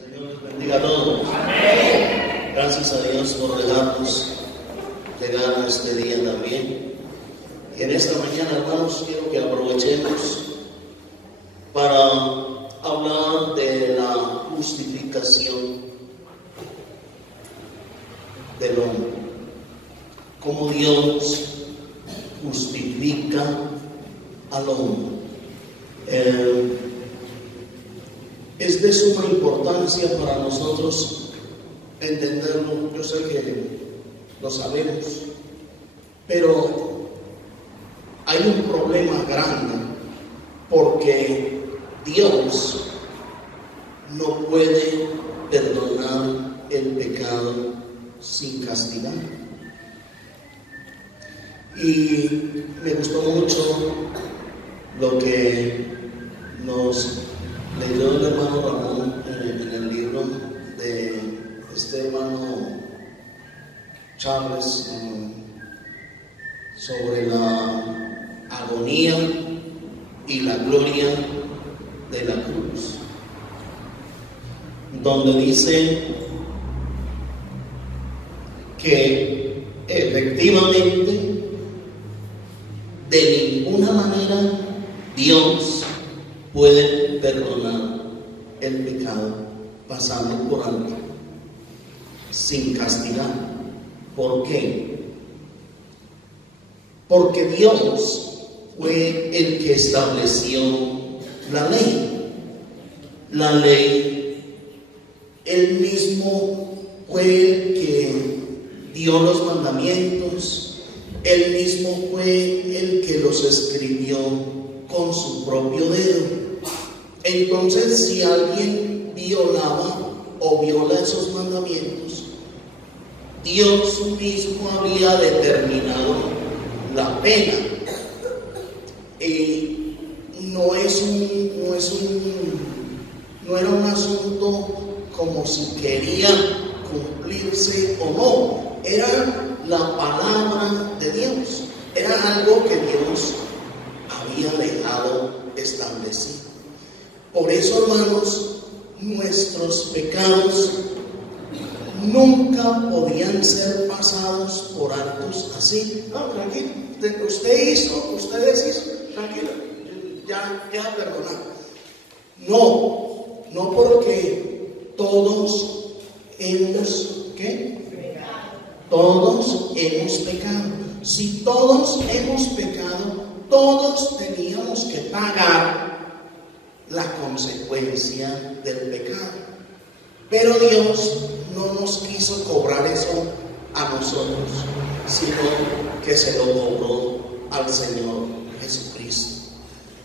Señor les bendiga a todos. Amén. Gracias a Dios por dejarnos llegar a este día también. Y en esta mañana, hermanos, quiero que aprovechemos para hablar de la justificación del hombre. Cómo Dios justifica al hombre. Es de suma importancia para nosotros entenderlo. Yo sé que lo sabemos, pero hay un problema grande porque Dios no puede perdonar el pecado sin castigar. Y me gustó mucho lo que nos leyó el hermano Ramón en el libro de este hermano Charles sobre la agonía y la gloria de la cruz, donde dice que efectivamente de ninguna manera Dios puede perdonar el pecado pasando por alto, sin castigar. ¿Por qué? Porque Dios fue el que estableció la ley. La ley, Él mismo fue el que dio los mandamientos, Él mismo fue el que los escribió con su propio dedo. Entonces, si alguien violaba o viola esos mandamientos, Dios mismo había determinado la pena. No era un asunto como si quería cumplirse o no. Era la palabra de Dios. Era algo que Dios había dejado establecido. Por eso, hermanos, nuestros pecados nunca podían ser pasados por altos así. No, tranquilo, ustedes hizo, tranquilo, ya perdonado. No porque todos hemos, todos hemos pecado. Si todos hemos pecado, todos teníamos que pagar la consecuencia del pecado. Pero Dios no nos quiso cobrar eso a nosotros, sino que se lo cobró al Señor Jesucristo.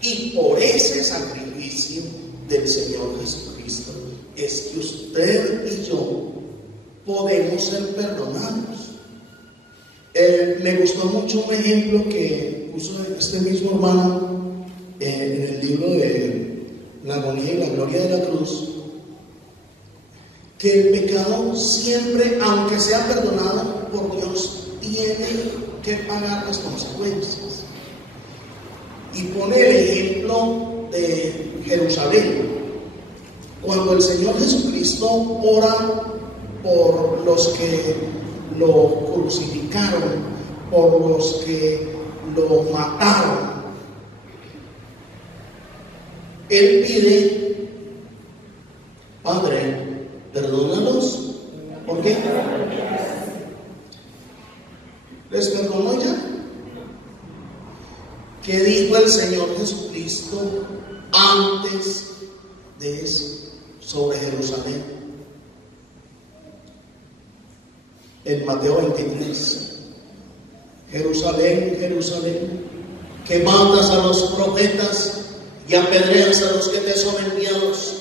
Y por ese sacrificio del Señor Jesucristo es que usted y yo podemos ser perdonados. Me gustó mucho un ejemplo que puso este mismo hermano en el libro de la agonía y la gloria de la cruz, que el pecado siempre, aunque sea perdonado por Dios, tiene que pagar las consecuencias. Y pone el ejemplo de Jerusalén. Cuando el Señor Jesucristo ora por los que lo crucificaron, por los que lo mataron, Él pide: Padre, perdónalos. ¿Por qué? ¿Les perdonó ya? ¿Qué dijo el Señor Jesucristo antes de eso sobre Jerusalén? En Mateo 23: Jerusalén, Jerusalén, que matas a los profetas y apedreas a los que te son enviados.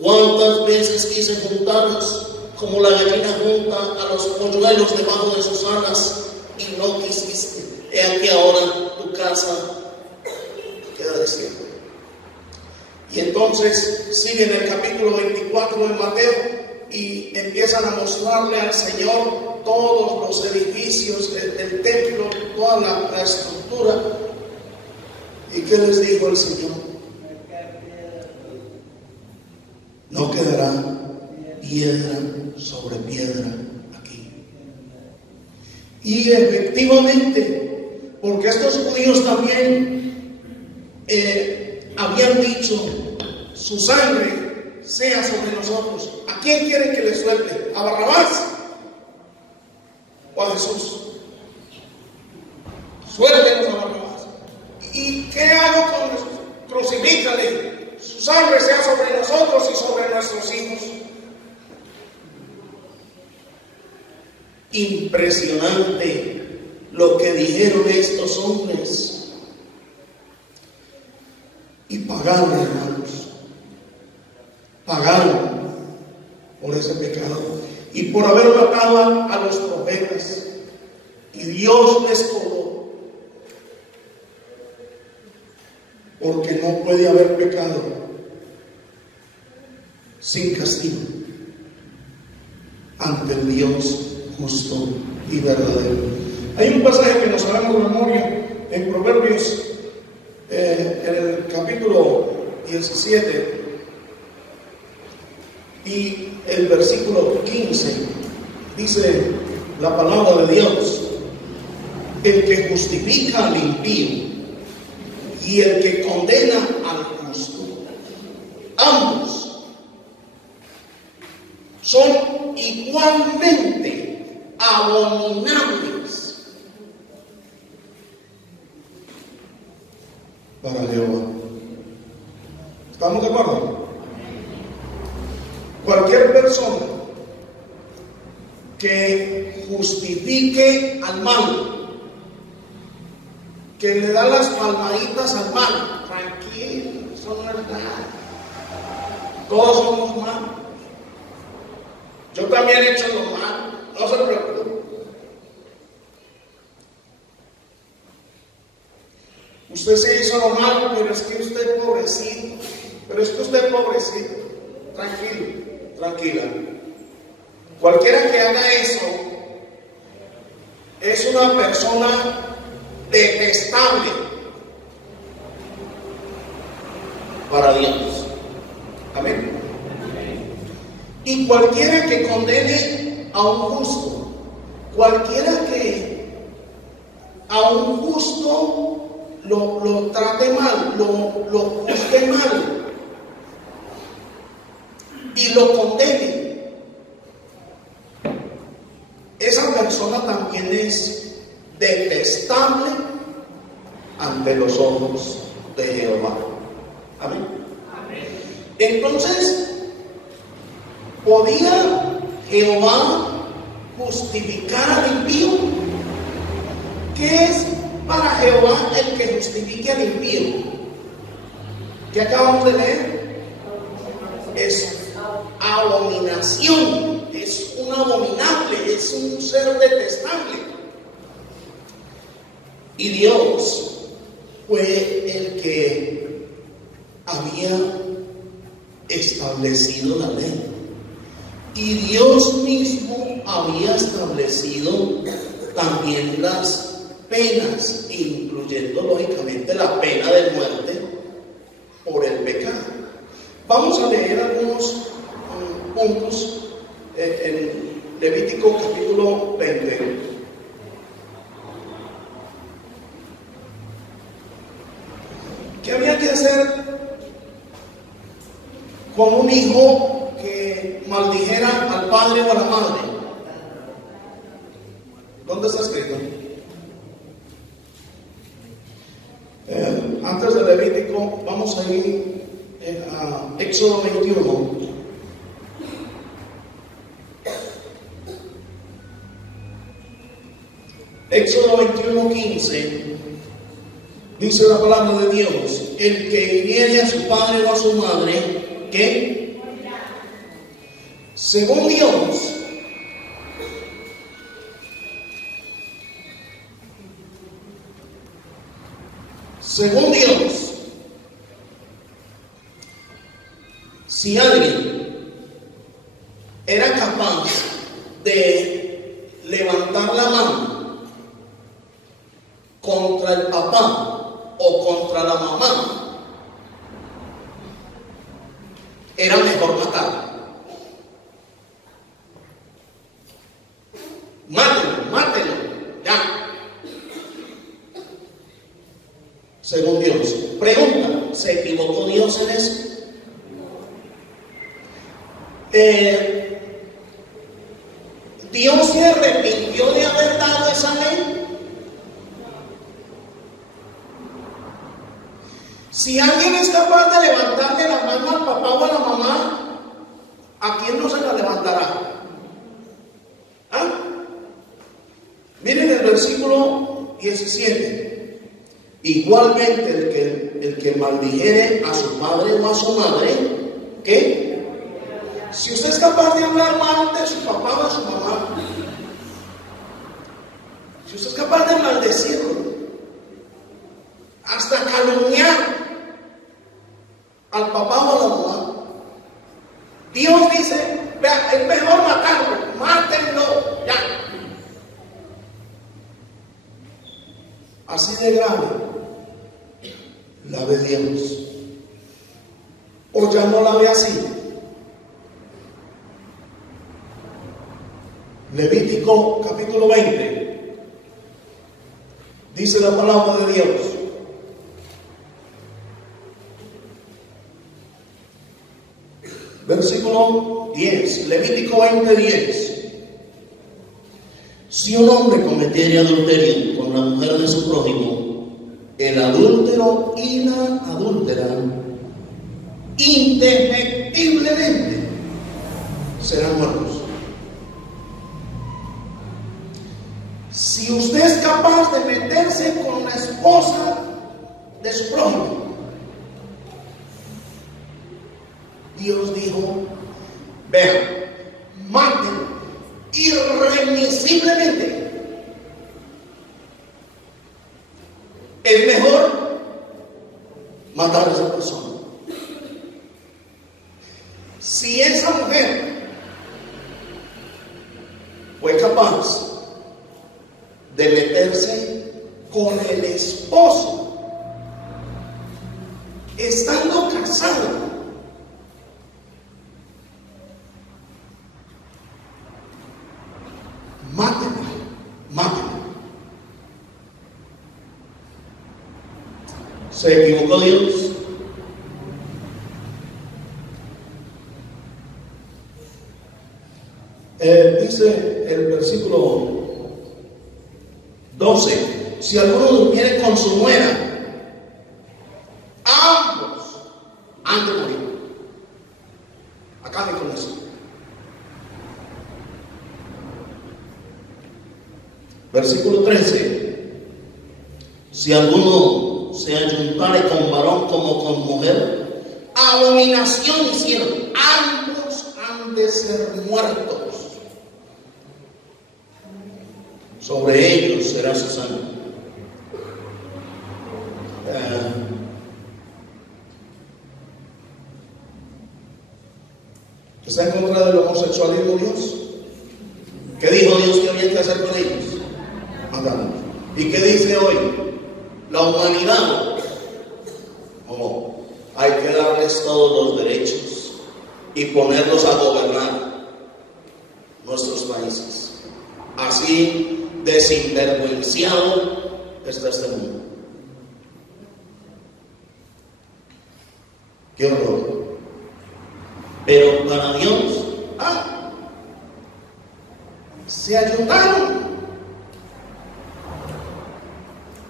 ¿Cuántas veces quise juntarlos como la gallina junta a los polluelos debajo de sus alas y no quisiste? He aquí ahora tu casa queda desierta. Y entonces sigue en el capítulo 24 de Mateo y empiezan a mostrarle al Señor todos los edificios del templo, toda la estructura. ¿Y qué les dijo el Señor? No no quedará piedra sobre piedra aquí. Y efectivamente, porque estos judíos también habían dicho, su sangre sea sobre nosotros. ¿A quién quieren que le suelte? ¿A Barrabás o a Jesús? Suéltenos a Barrabás. ¿Y qué hago con Jesús? Crucifícale. Su sangre sea sobre nosotros y sobre nuestros hijos. Impresionante lo que dijeron estos hombres. Y pagaron, hermanos. Pagaron por ese pecado y por haber matado a los profetas. Y Dios les cobró. Porque no puede haber pecado sin castigo ante el Dios justo y verdadero. Hay un pasaje que nos sabemos de memoria en Proverbios, en el capítulo 17 y el versículo 15. Dice la palabra de Dios: el que justifica al impío y el que condena al justo, ambos son igualmente abominables para Jehová. ¿Estamos de acuerdo? Cualquier persona que justifique al mal, que le da las palmaditas al mal, tranquilo, eso no es nada. Todos somos malos. Yo también he hecho lo malo, no se preocupe. Usted se hizo lo malo, pero es que usted es pobrecito. Pero es que usted es pobrecito. Tranquilo, tranquila. Cualquiera que haga eso es una persona detestable para Dios. Amén. Y cualquiera que condene a un justo, cualquiera que a un justo lo trate mal, lo juzgue mal y lo condene, esa persona también es detestable ante los ojos de Jehová. Amén. Entonces, ¿podía Jehová justificar al impío? ¿Qué es para Jehová el que justifique al impío? ¿Qué acabamos de leer? Es abominación, es un abominable, es un ser detestable. Y Dios fue el que había establecido la ley. Y Dios mismo había establecido también las penas, incluyendo lógicamente la pena de muerte por el pecado. Vamos a leer algunos puntos en Levítico capítulo 20. ¿Qué había que hacer con un hijo que maldijera al padre o a la madre? ¿Dónde está escrito? Antes de Levítico, vamos a ir a Éxodo 21. Éxodo 21:15. Dice la palabra de Dios: el que hiriere a su padre o a su madre, ¿qué? Según Dios, si alguien era capaz de levantar la mano contra el papá o contra la mamá, era mejor matar. ¿Dios se arrepintió de haber dado esa ley? Si alguien es capaz de levantarle la mano al papá o a la mamá, ¿a quién no se la levantará? ¿Ah? Miren el versículo 17. Igualmente el que maldijere a su padre o a su madre, ¿qué? Si usted es capaz de hablar mal de su papá o de su mamá, si usted es capaz de maldecirlo, hasta calumniar al papá o a la mamá, Dios dice, vea, es mejor matarlo, mátenlo, ya. Así de grave la ve Dios. O ya no la ve así. Levítico capítulo 20. Dice la palabra de Dios. Versículo 10. Levítico 20, 10. Si un hombre cometiere adulterio con la mujer de su prójimo, el adúltero y la adúltera indefectiblemente serán muertos. Si usted es capaz de meterse con la esposa de su prójimo, Dios dijo, vean, maten irremisiblemente. Es mejor matar a esa persona. Si esa mujer fue capaz de meterse con el esposo estando casado, mátenla, mátenla. ¿Se equivocó Dios? Dice el versículo 12, si alguno durmiere con su nuera, ambos han de morir. Acabe con eso. Versículo 13, si alguno se ayuntare con varón como con mujer, abominación hicieron, ambos han de ser muertos. Sobre ellos será su sangre. ¿Está en contra del homosexualismo Dios? ¿Qué dijo Dios que había que hacer con ellos? Matarlos. ¿Y qué dice hoy la humanidad? Oh, hay que darles todos los derechos y ponerlos a gobernar nuestros países. Así desinvergüenciado está este mundo. Qué horror. Pero para Dios, se ayudaron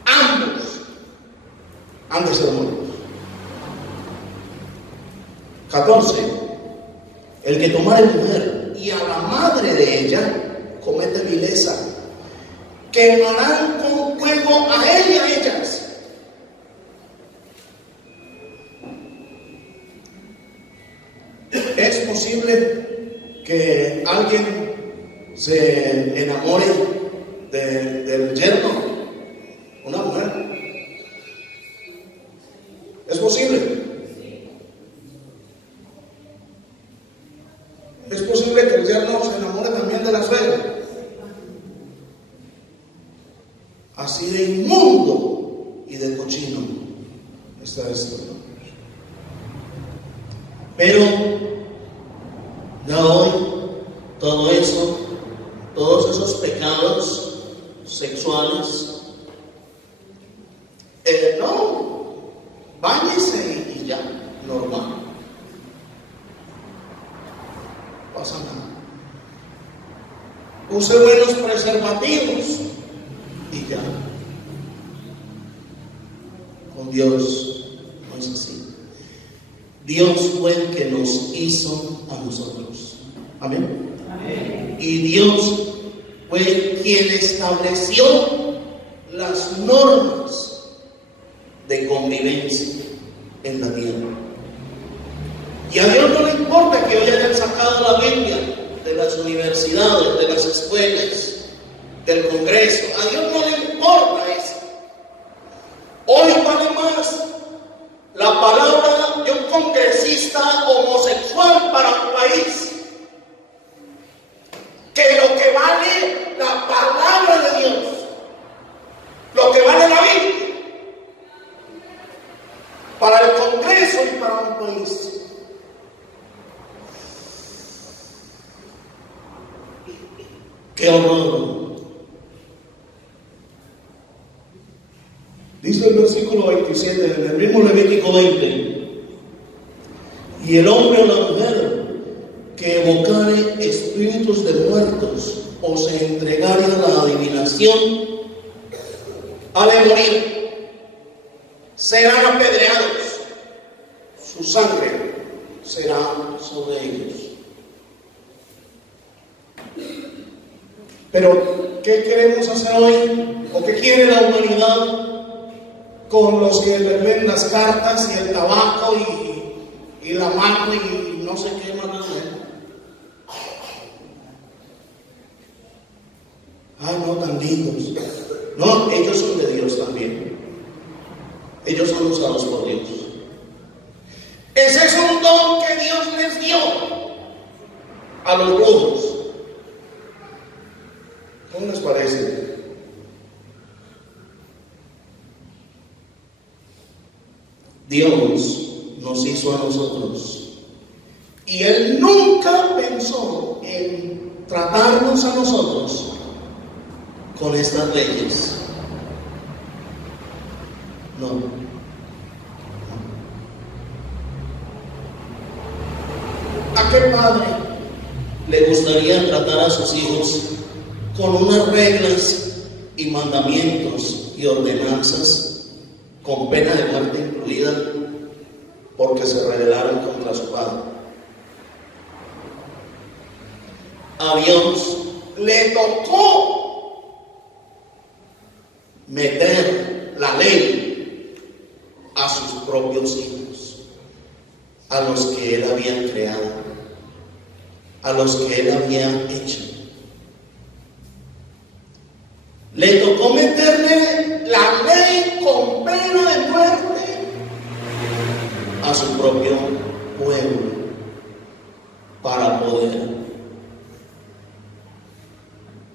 ambos antes de morir. 14. El que tomare mujer y a la madre de ella comete vileza, quemarán con fuego a él y a ellas. ¿Es posible que alguien se enamore del yerno? Una mujer. ¿Es posible? ¿Es posible que el yerno se enamore también de la suegra? Así de inmundo y de cochino está esto. Pero ya hoy todo eso, todos esos pecados sexuales, no, báñese y ya, normal. pasa nada. Use buenos preservativos y ya. Con Dios no es así. Dios fue el que nos hizo a nosotros. Amén. Amén. Y Dios fue quien estableció las normas de convivencia en la tierra. Y a Dios no le importa que hoy hayan sacado la Biblia de las universidades, de las escuelas, del Congreso. A Dios no le importa eso. Hoy vale más la palabra de un congresista homosexual para un país que lo que vale la palabra de Dios, lo que vale la Biblia para el Congreso y para un país. ¡Qué horror! Dice el versículo 27 en el mismo Levítico 20: y el hombre o la mujer que evocare espíritus de muertos o se entregare a la adivinación, ha de morir, serán apedreados, su sangre será sobre ellos. Pero, ¿qué queremos hacer hoy? ¿O qué quiere la humanidad con los que les ven las cartas y el tabaco y la mano y no sé qué más? Ay, no, tan lindos. No, ellos son de Dios también. Ellos son usados por Dios. Ese es un don que Dios les dio a los brujos. ¿Cómo les parece? Dios nos hizo a nosotros y Él nunca pensó en tratarnos a nosotros con estas leyes. No. ¿A qué padre le gustaría tratar a sus hijos con unas reglas y mandamientos y ordenanzas con pena de muerte incluida porque se rebelaron contra su padre? A Dios le tocó meter la ley a sus propios hijos, a los que Él había creado, a los que Él había hecho. Le tocó meterle la ley con pena de muerte a su propio pueblo para poder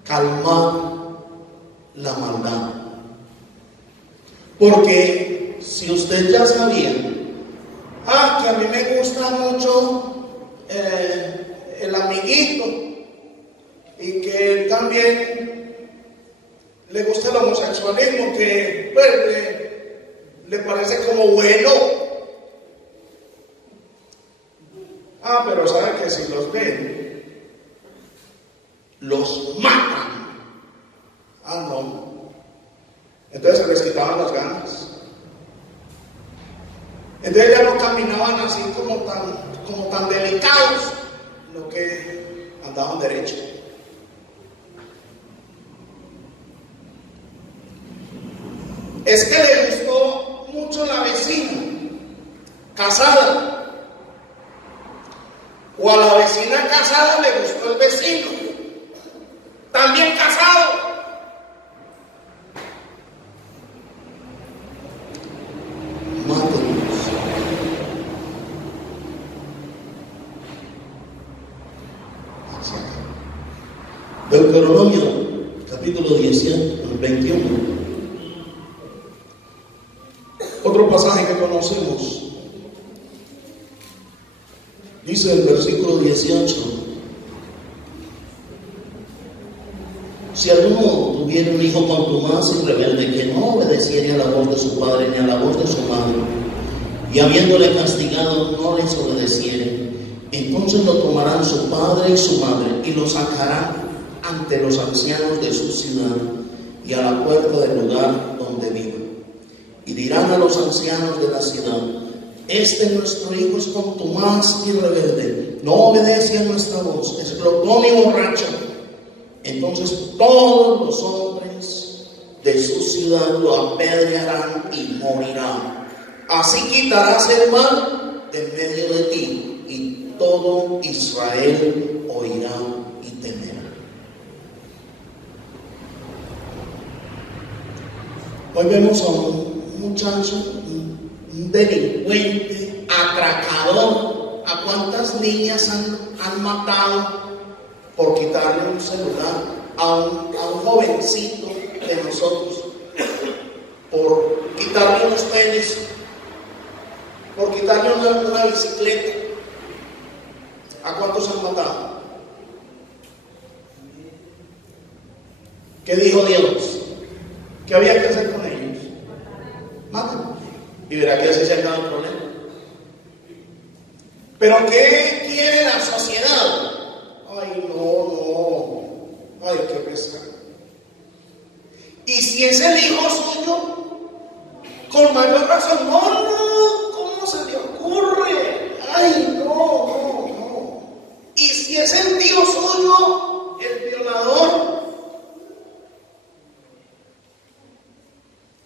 calmar la maldad. Porque si usted ya sabía, que a mí me gusta mucho el amiguito y que él también le gusta el homosexualismo, que pues, le parece como bueno. Pero sabe que si los ven, los matan. No. Entonces se les quitaban las ganas. Entonces ya no caminaban así como tan delicados, lo que andaban derecho. Es que le gustó mucho la vecina casada, o a la vecina casada le gustó el vecino también casado. Deuteronomio capítulo 21. Otro pasaje que conocemos. Dice el versículo 18: si alguno tuviera un hijo contumaz y rebelde que no obedeciera a la voz de su padre ni a la voz de su madre, y habiéndole castigado no les obedeciere, Entonces lo tomarán su padre y su madre y lo sacarán ante los ancianos de su ciudad y a la puerta del lugar donde viven. Y dirán a los ancianos de la ciudad: este nuestro hijo es contumaz y rebelde, no obedece a nuestra voz, es glotón y borracho. Entonces todos los hombres de su ciudad lo apedrearán y morirá. Así quitarás el mal de medio de ti, y todo Israel oirá y temerá. Hoy vemos a un muchacho, un delincuente, atracador. ¿A cuántas niñas han matado por quitarle un celular? A un jovencito de nosotros, por quitarle unos tenis, por quitarle una bicicleta. ¿A cuántos han matado? ¿Qué dijo Dios? ¿Qué había que hacer con ellos? Mátenlos. Y verá que así se acaba el problema. ¿Pero qué quiere la sociedad? Ay, no. Ay, qué pesar. Y si es el hijo suyo, con mayor razón. No, ¿cómo se le ocurre? Ay, no. Y si es el tío suyo, el violador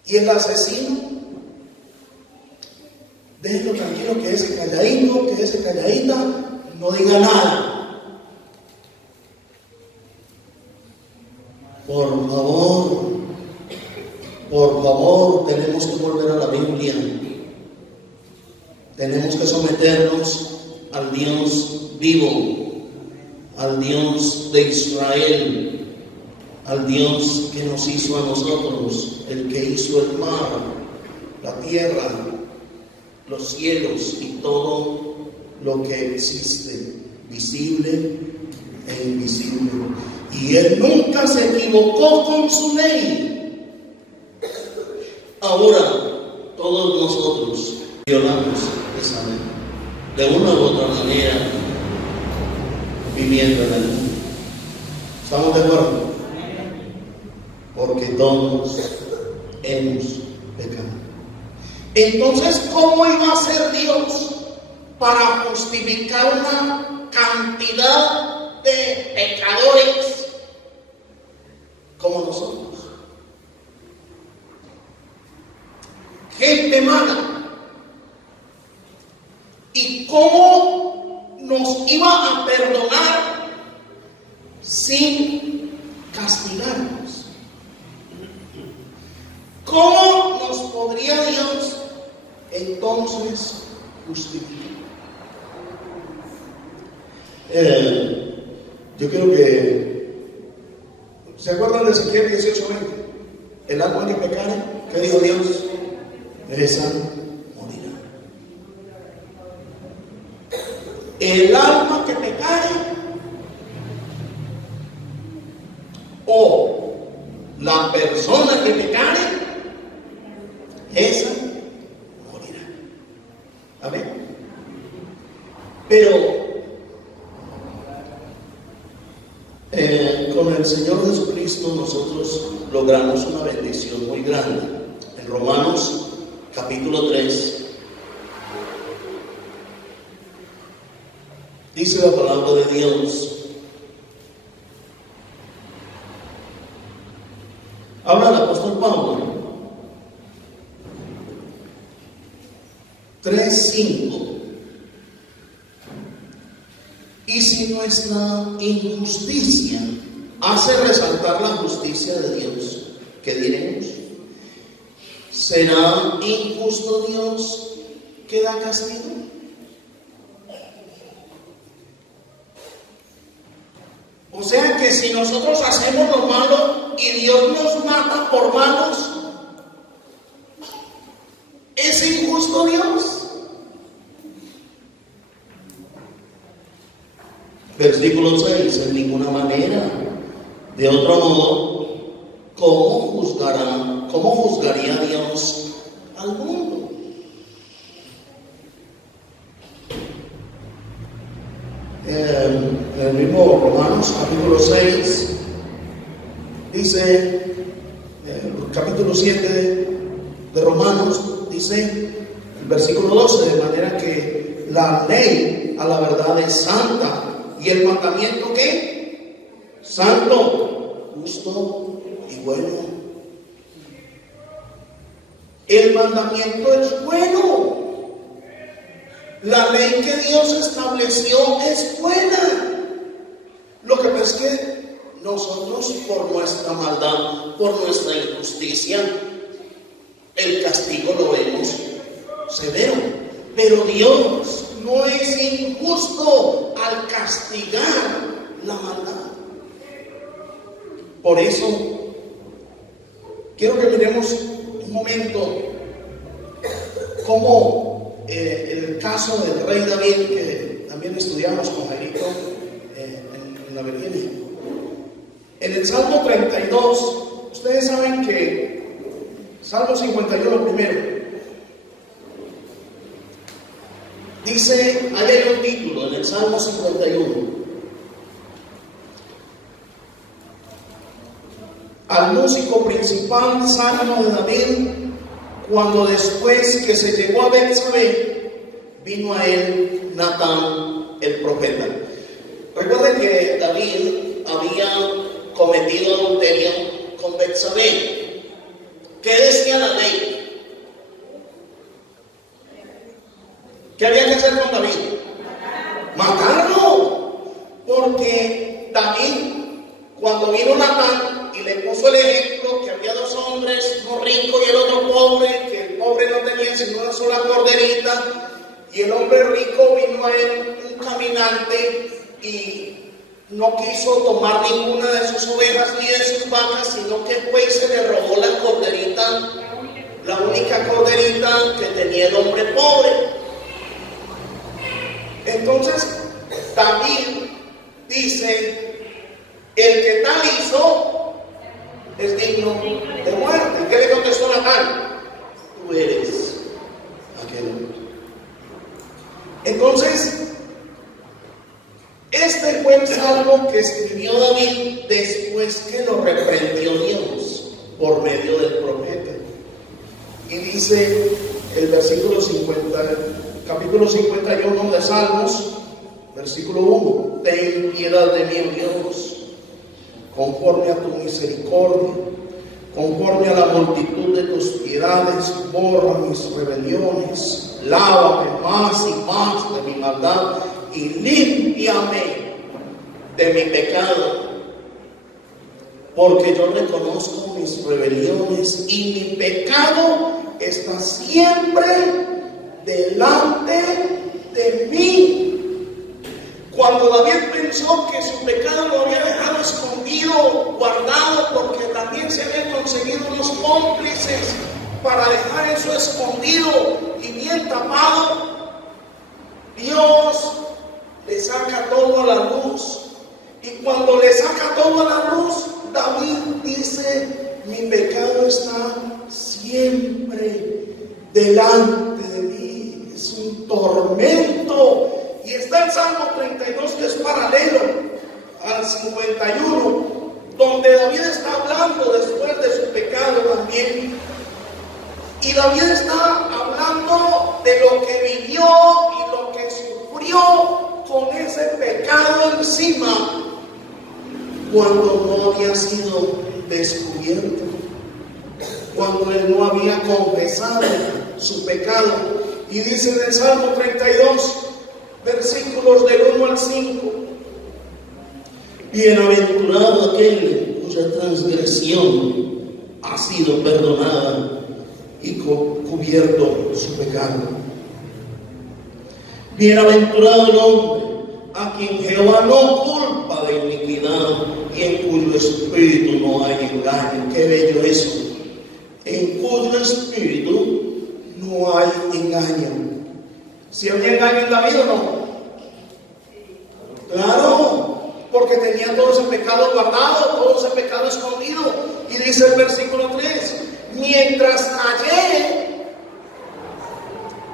y el asesino, déjenlo tranquilo, que ese calladito, que ese calladita, no diga nada. Por favor, tenemos que volver a la Biblia. Tenemos que someternos al Dios vivo, al Dios de Israel, al Dios que nos hizo a nosotros, el que hizo el mar, la tierra, los cielos y todo lo que existe, visible e invisible. Y Él nunca se equivocó con su ley. Ahora, todos nosotros violamos esa ley, de una u otra manera, viviendo en el mundo. ¿Estamos de acuerdo? Porque todos hemos pecado. Entonces, ¿cómo iba a ser Dios para justificar una cantidad de pecadores como nosotros? Gente mala. ¿Y cómo nos iba a perdonar sin castigarnos? ¿Cómo nos podría Dios entonces justificar? Yo quiero que ¿se acuerdan de Ezequiel 18:20? El alma que pecare, ¿qué dijo Dios? Esa morirá. El alma que pecare o la persona que pecare, esa morirá. Amén. Pero con el Señor Jesucristo nosotros logramos una bendición muy grande. En Romanos capítulo 3 dice la palabra de Dios. Habla el apóstol Pablo. 3:5. Y si nuestra injusticia hace resaltar la justicia de Dios, ¿qué diremos? ¿Será injusto Dios que da castigo? O sea que si nosotros hacemos lo malo y Dios nos mata por malos, ¿es injusto Dios? Versículo 6, en ninguna manera. De otro modo, ¿cómo juzgaría Dios al mundo? en el mismo Romanos capítulo 6, dice, capítulo 7 de Romanos, dice el versículo 12, de manera que la ley a la verdad es santa, y el mandamiento ¿qué? Santo, justo y bueno. El mandamiento es bueno. La ley que Dios estableció es buena. Lo que pasa es que nosotros, por nuestra maldad, por nuestra injusticia, el castigo lo vemos severo. Pero Dios no es injusto al castigar la maldad. Por eso, quiero que miremos un momento cómo el caso del rey David, que también estudiamos con Jairito en la Virginia. En el Salmo 32, ustedes saben que Salmo 51 primero, dice, ahí hay un título en el Salmo 51. Al músico principal, Salmo de David, cuando después que se llegó a Betsabé, vino a él Natán el profeta. Recuerden que David había cometido adulterio con Betsabé. ¿Qué decía la ley? ¿Qué había que hacer con David? Matarlo. Porque David, cuando vino Natán y le puso el ejemplo que había dos hombres, uno rico y el otro pobre, que el pobre no tenía sino una sola corderita, y el hombre rico vino a él un caminante y no quiso tomar ninguna de sus ovejas ni de sus vacas, sino que fue y se le robó la corderita, la única corderita que tenía el hombre pobre. Entonces David dice, el que tal hizo es digno de muerte. ¿Qué le contestó Natán? Tú eres aquel hombre. Entonces, este fue el salmo que escribió David después que lo reprendió Dios por medio del profeta. Y dice el versículo 50, capítulo 51 de Salmos, versículo 1: ten piedad de mí, oh Dios, conforme a tu misericordia, conforme a la multitud de tus piedades, borra mis rebeliones, lávame más y más de mi maldad y límpiame de mi pecado, porque yo reconozco mis rebeliones y mi pecado está siempre delante de mí. Cuando David pensó que su pecado lo había dejado escondido, guardado, porque también se habían conseguido unos cómplices para dejar eso escondido y bien tapado, Dios le saca todo a la luz. Y cuando le saca todo a la luz, David dice, mi pecado está siempre delante de mí. Es un tormento. Y está el Salmo 32, que es paralelo al 51, donde David está hablando después de su pecado también. Y David está hablando de lo que vivió y lo que sufrió con ese pecado encima, cuando no había sido descubierto, cuando él no había confesado su pecado. Y dice en el Salmo 32, versículos del 1 al 5: bienaventurado aquel cuya transgresión ha sido perdonada y cubierto su pecado. Bienaventurado el hombre a quien Jehová no culpa de iniquidad y en cuyo espíritu no hay engaño. Qué bello eso. En cuyo espíritu no hay engaño. ¿Si había engaño en David o no? Claro, porque tenía todo ese pecado guardado, todo ese pecado escondido. Y dice el versículo 3: mientras callé,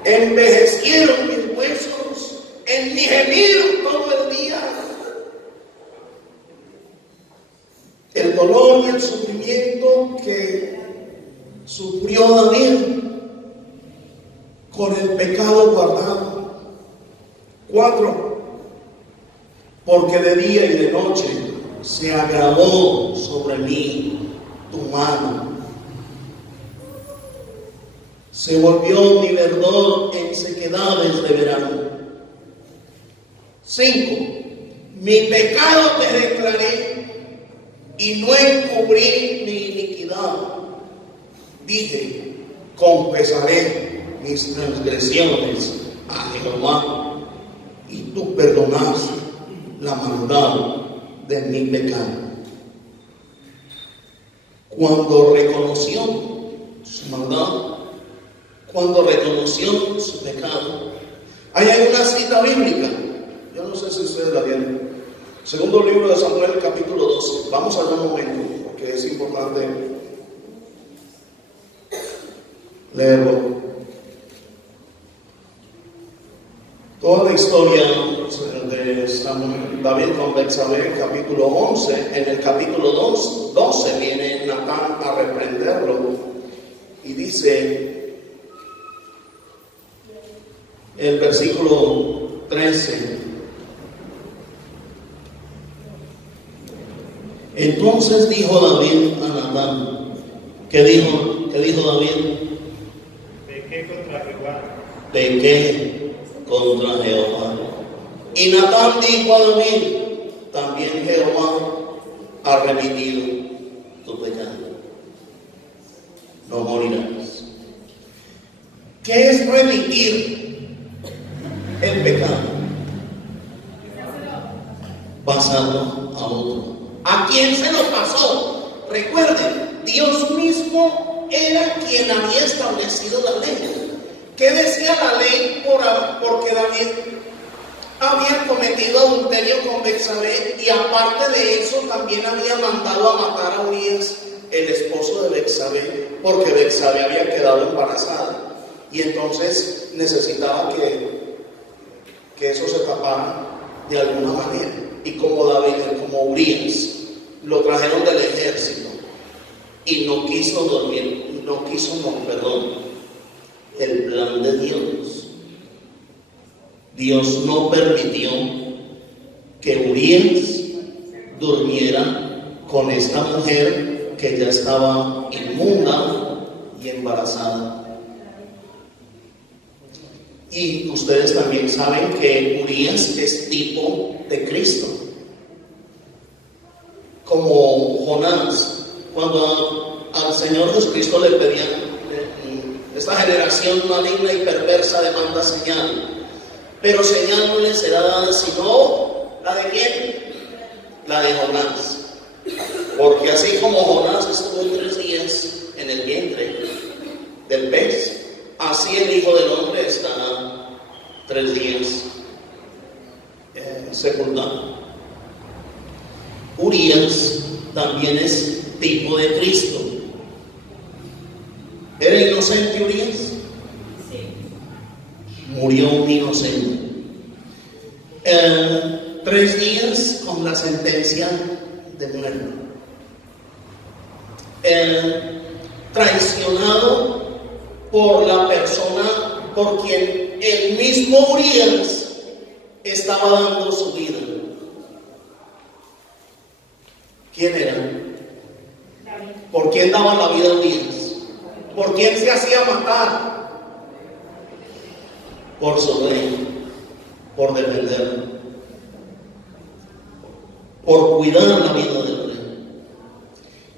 envejecieron mis huesos, en mi gemir todo el día dolor y el sufrimiento que sufrió David con el pecado guardado. 4. Porque de día y de noche se agravó sobre mí tu mano. Se volvió mi verdor en sequedades de verano. 5. Mi pecado te declaré y no encubrí mi iniquidad. Dije, confesaré mis transgresiones a Jehová, y tú perdonaste la maldad de mi pecado. Cuando reconoció su maldad, cuando reconoció su pecado. Hay una cita bíblica, yo no sé si ustedes la vieron. Segundo libro de Samuel, capítulo 12. Vamos a ver un momento, porque es importante leerlo. Toda la historia de Samuel, David con Betsabé, capítulo 11. En el capítulo 12 viene Natán a reprenderlo y dice el versículo 13: entonces dijo David a Natán, ¿qué dijo David? Pequé contra Jehová. Pequé contra Jehová. Y Natán dijo a David, también Jehová ha remitido tu pecado, no morirás. ¿Qué es remitir el pecado? Pasarlo a otro. ¿A quién se lo pasó? Recuerden, Dios mismo era quien había establecido la ley. ¿Qué decía la ley? Porque David había cometido adulterio con Betsabé, y aparte de eso también había mandado a matar a Urías, el esposo de Betsabé, porque Betsabé había quedado embarazada, y entonces necesitaba que eso se tapara de alguna manera. Y como Urías lo trajeron del ejército y no quiso el plan de Dios. Dios no permitió que Urías durmiera con esta mujer que ya estaba inmunda y embarazada. Y ustedes también saben que Urías es tipo de Cristo, como Jonás, cuando al Señor Jesucristo le pedían: esta generación maligna y perversa demanda señal, pero señal no le será dada sino ¿la de quién? La de Jonás. Porque así como Jonás estuvo 3 días en el vientre del pez, así el Hijo del Hombre estará 3 días sepultado. Urías también es tipo de Cristo. ¿Era inocente Urías? Sí. Murió un inocente. 3 días con la sentencia de muerte. Traicionado por la persona por quien el mismo Urías estaba dando su vida. ¿Quién era? David. ¿Por quién daba la vida Urías? ¿Por quién se hacía matar? Por su rey, por defenderlo, por cuidar la vida del rey.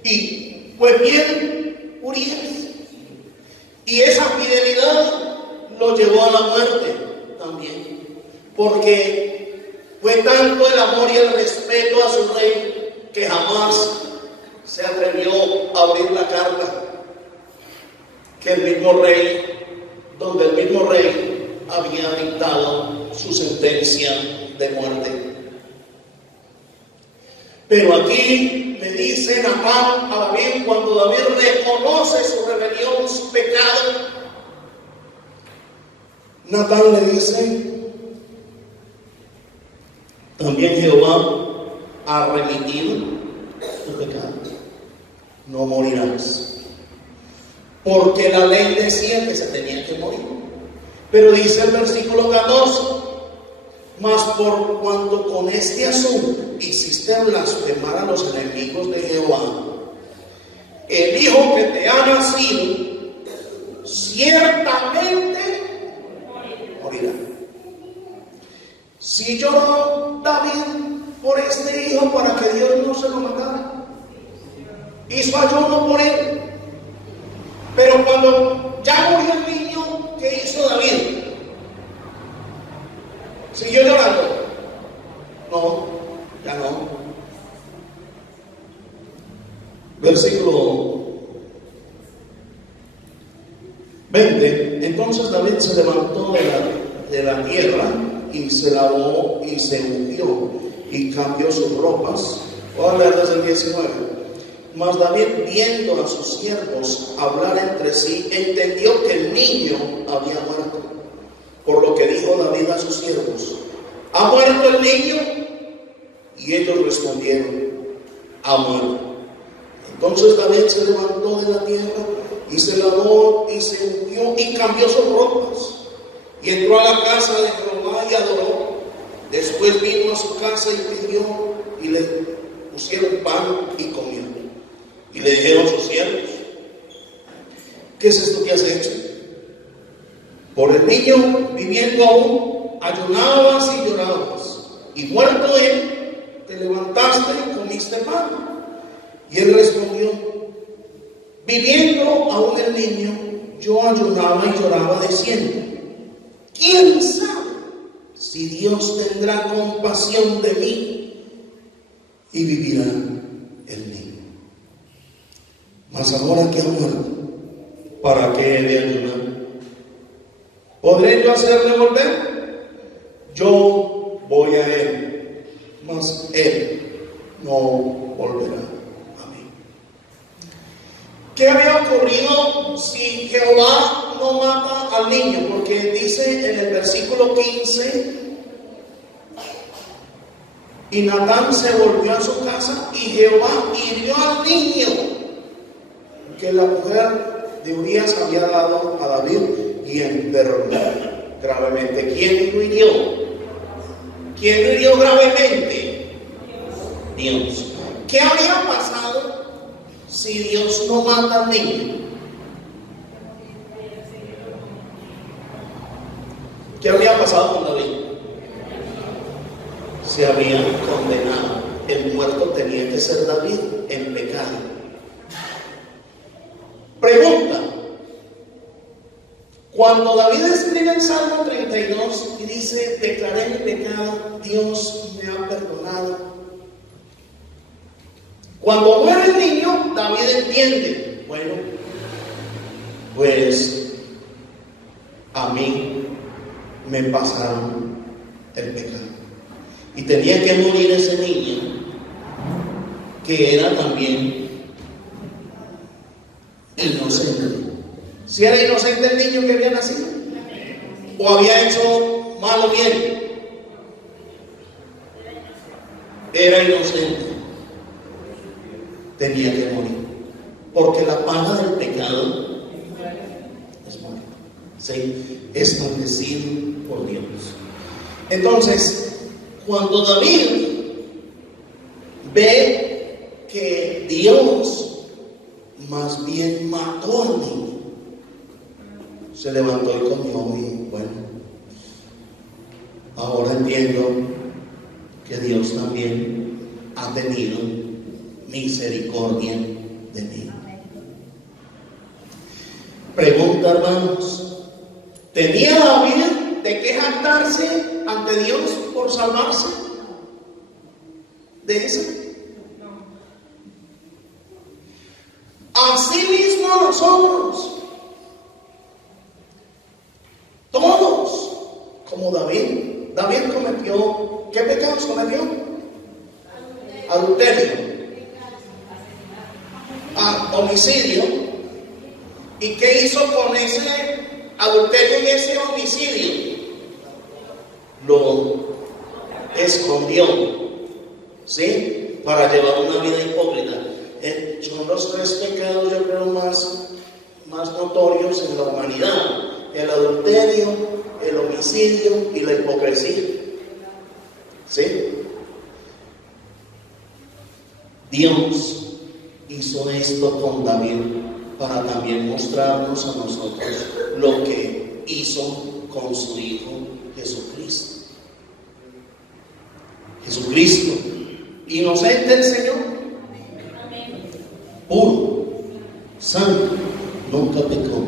Y pues bien, Urías, y esa fidelidad lo llevó a la muerte también, porque fue tanto el amor y el respeto a su rey que jamás se atrevió a abrir la carta donde el mismo rey había dictado su sentencia de muerte. Pero aquí le dice Natán a David, cuando David reconoce su rebelión, su pecado, Natán le dice: también Jehová ha remitido tu pecado. no morirás. Porque la ley decía que se tenía que morir. Pero dice el versículo 14: mas por cuanto con este asunto hiciste blasfemar a los enemigos de Jehová, el hijo que te ha nacido ciertamente morirá. Si lloró David por este hijo para que Dios no se lo matara, hizo ayuno por él. Pero cuando ya murió el niño, ¿qué hizo David? ¿Siguió llorando? No, ya no. Versículo 20. Entonces David se levantó de la tierra y se lavó y se ungió y cambió sus ropas. Voy a leer desde el 19. Mas David, viendo a sus siervos hablar entre sí, entendió que el niño había muerto. Por lo que dijo David a sus siervos: ¿ha muerto el niño? Y ellos respondieron: ha muerto. Entonces David se levantó de la tierra y se lavó y se ungió y cambió sus ropas. Y entró a la casa de Jehová y adoró. Después vino a su casa y pidió, y le pusieron pan y comió. Y le dijeron sus siervos: ¿qué es esto que has hecho? Por el niño viviendo aún, ayunabas y llorabas, y muerto él, te levantaste y comiste pan. Y él respondió: viviendo aún el niño, yo ayunaba y lloraba diciendo: ¿quién sabe si Dios tendrá compasión de mí y vivirá el niño? Mas ahora que ha muerto, ¿para qué he de ayunar? ¿Podré yo hacerle volver? Yo voy a él, mas él no volverá a mí. ¿Qué había ocurrido si Jehová no mata al niño? Porque dice en el versículo 15: y Natán se volvió a su casa y Jehová hirió al niño que la mujer de Urías había dado a David, y enfermó gravemente. ¿Quién lo hirió? ¿Quién lo hirió gravemente? Dios. ¿Qué habría pasado si Dios no mata al niño? ¿Qué habría pasado con David? Se había condenado. El muerto tenía que ser David en pecado. Pregunta: cuando David escribe el Salmo 32 y dice: declaré mi pecado, Dios me ha perdonado. Cuando muere el niño, David entiende: bueno, pues a mí me pasaron el pecado. Y tenía que morir ese niño, que era también inocente. Si era inocente el niño que había nacido, o había hecho mal o bien, era inocente. Tenía que morir, porque la paga del pecado es muerte. ¿Sí? Es maldecido por Dios. Entonces, cuando David ve que Dios más bien mató al niño, se levantó y comió, y bueno, ahora entiendo que Dios también ha tenido misericordia de mí. Pregunta, hermanos: ¿tenía David de qué jactarse ante Dios por salvarse de eso? Así mismo nosotros, todos, como David. David cometió, ¿qué pecados cometió? Adulterio, homicidio. ¿Y qué hizo con ese adulterio y ese homicidio? Lo escondió, ¿sí? Para llevar una vida hipócrita. Son los tres pecados, yo creo, más notorios en la humanidad: el adulterio, el homicidio y la hipocresía. ¿Sí? Dios hizo esto con David para también mostrarnos a nosotros lo que hizo con su Hijo Jesucristo. Jesucristo, inocente el Señor, puro, santo, nunca pecó.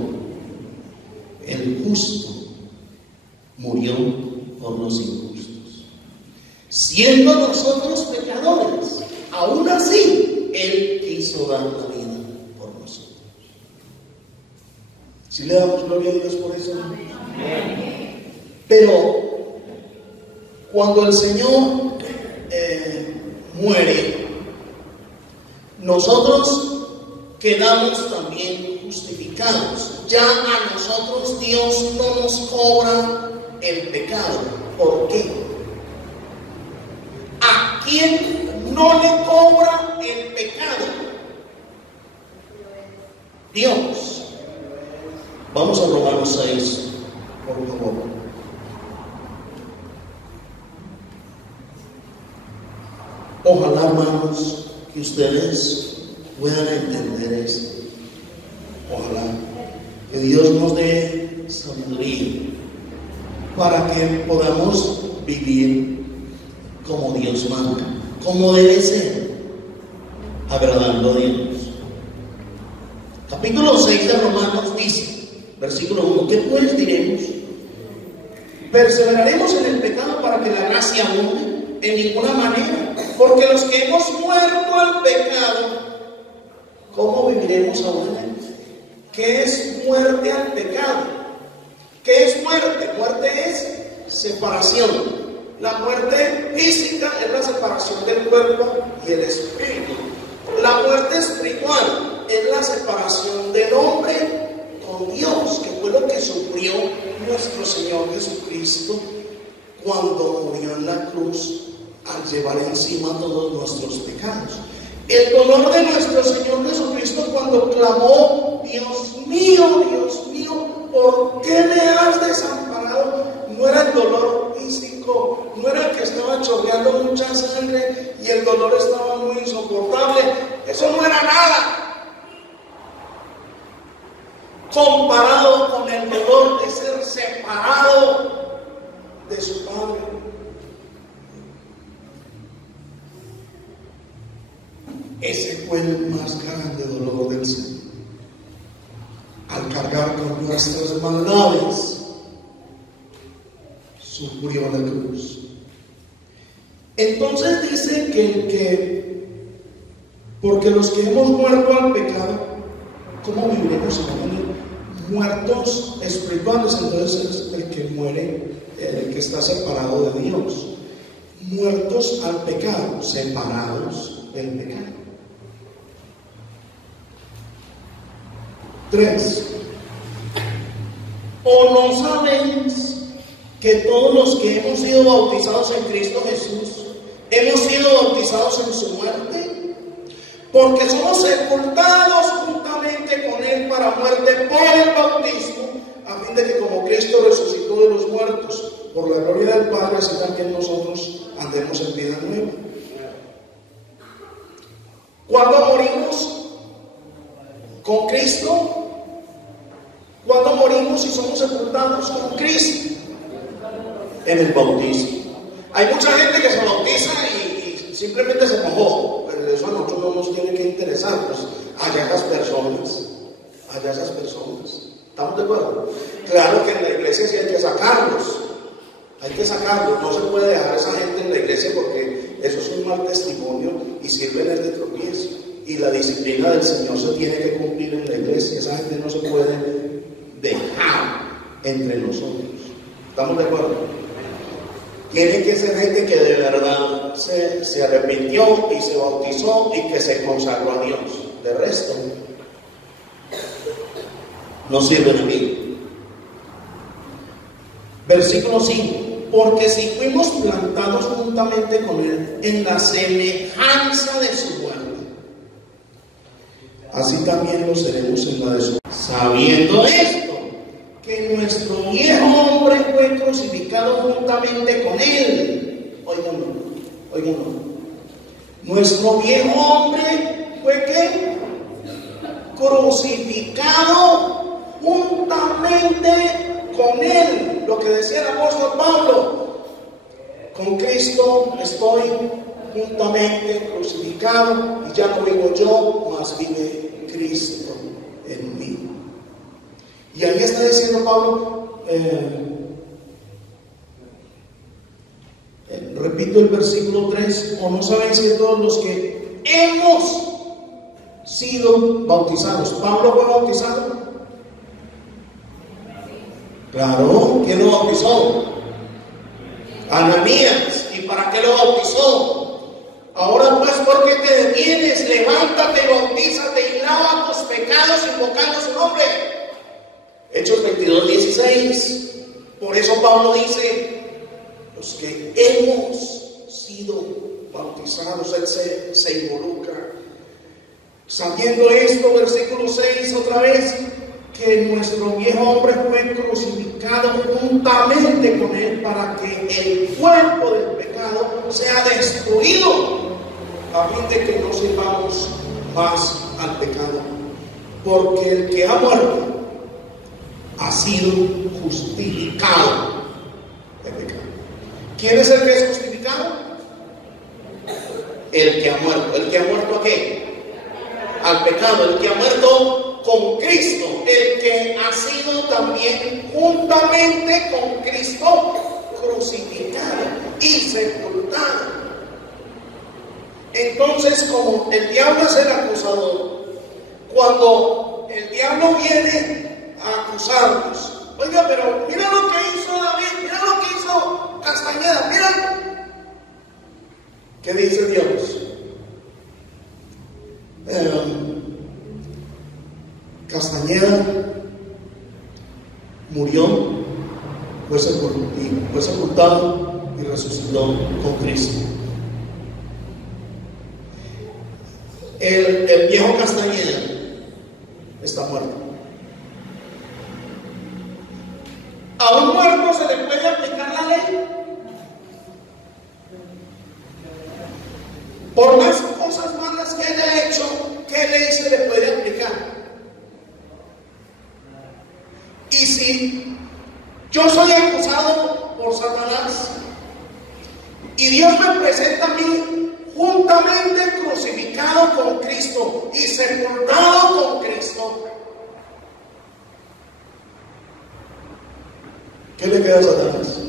El justo murió por los injustos. Siendo nosotros pecadores, aún así, Él quiso dar la vida por nosotros. ¿Sí le damos gloria a Dios por eso? Amén. Pero cuando el Señor muere, nosotros quedamos también justificados. Ya a nosotros Dios no nos cobra el pecado. ¿Por qué? ¿A quién no le cobra el pecado? Dios. Vamos a Romanos 6, por favor. Ojalá, hermanos, que ustedes puedan entender esto. Ojalá que Dios nos dé sabiduría para que podamos vivir como Dios manda, como debe ser, agradando a Dios. Capítulo 6 de Romanos dice, versículo 1: ¿qué pues diremos? ¿Perseveraremos en el pecado para que la gracia abunde? En ninguna manera, porque los que hemos muerto al pecado, ¿cómo viviremos aún en él? ¿Qué es muerte al pecado? ¿Qué es muerte? Muerte es separación. La muerte física es la separación del cuerpo y el espíritu. La muerte espiritual es la separación del hombre con Dios, que fue lo que sufrió nuestro Señor Jesucristo cuando murió en la cruz al llevar encima todos nuestros pecados. El dolor de nuestro Señor Jesucristo cuando clamó: Dios mío, ¿por qué me has desamparado? No era el dolor físico, no era el que estaba chorreando mucha sangre y el dolor estaba muy insoportable. Eso no era nada comparado con el dolor de ser separado de su Padre. Ese fue el más grande dolor del Señor, al cargar con nuestras maldades. Sufrió la cruz. Entonces dice que porque los que hemos muerto al pecado, ¿cómo viviremos ahora? Muertos espirituales. Entonces es el que muere, el que está separado de Dios. Muertos al pecado, separados del pecado. 3. ¿O no sabéis que todos los que hemos sido bautizados en Cristo Jesús hemos sido bautizados en su muerte? Porque somos sepultados juntamente con Él para muerte por el bautismo, a fin de que como Cristo resucitó de los muertos por la gloria del Padre, así también nosotros andemos en vida nueva. ¿Cuándo morimos con Cristo? ¿Cuándo morimos y somos sepultados con Cristo? En el bautismo. Hay mucha gente que se bautiza y simplemente se mojó, pero eso a nosotros no nos tiene que interesar. Pues allá esas personas. ¿Estamos de acuerdo? Claro que en la iglesia sí hay que sacarlos. No se puede dejar a esa gente en la iglesia porque eso es un mal testimonio y sirven de tropiezo. Y la disciplina del Señor se tiene que cumplir en la iglesia. Esa gente no se puede dejar entre nosotros. ¿Estamos de acuerdo? Tiene que ser gente que de verdad se arrepintió y se bautizó y que se consagró a Dios. De resto, no sirve de mí. Versículo 5: porque si fuimos plantados juntamente con Él en la semejanza de su muerte, así también lo seremos en la de su. Sabiendo esto, que nuestro viejo hombre fue crucificado juntamente con él. Oigan. Nuestro viejo hombre fue ¿qué? Crucificado juntamente con él. Lo que decía el apóstol Pablo: con Cristo estoy juntamente crucificado, y ya no vivo yo, mas vive Cristo en mí. Y ahí está diciendo Pablo, repito el versículo 3: ¿o no sabéis que todos los que hemos sido bautizados? ¿Pablo fue bautizado? Claro, ¿quién lo bautizó? Ananías. ¿Y para qué lo bautizó? Ahora pues, ¿por qué te detienes? Levántate, bautízate y lava tus pecados invocando su nombre. Hechos 22:16. Por eso Pablo dice: los que hemos sido bautizados. Él se involucra. Sabiendo esto, versículo 6 otra vez, que nuestro viejo hombre fue crucificado juntamente con él, para que el cuerpo del pecado sea destruido, a fin de que no sirvamos más al pecado. Porque el que ha muerto ha sido justificado de pecado. ¿Quién es el que es justificado? El que ha muerto. ¿El que ha muerto a qué? Al pecado. El que ha muerto con Cristo, el que ha sido también juntamente con Cristo crucificado y sepultado. Entonces, como el diablo es el acusador, cuando el diablo viene a acusarnos: oiga, pero mira lo que hizo David, mira lo que hizo Castañeda, mira. ¿Qué dice Dios? Castañeda murió, fue sepultado y resucitó con Cristo. El viejo Castañeda está muerto. ¿A un muerto se le puede aplicar la ley? Por más cosas malas que haya hecho, ¿qué ley se le puede aplicar? Y si yo soy acusado por Satanás y Dios me presenta a mí juntamente crucificado con Cristo y sepultado con Cristo, ¿qué le queda a Satanás?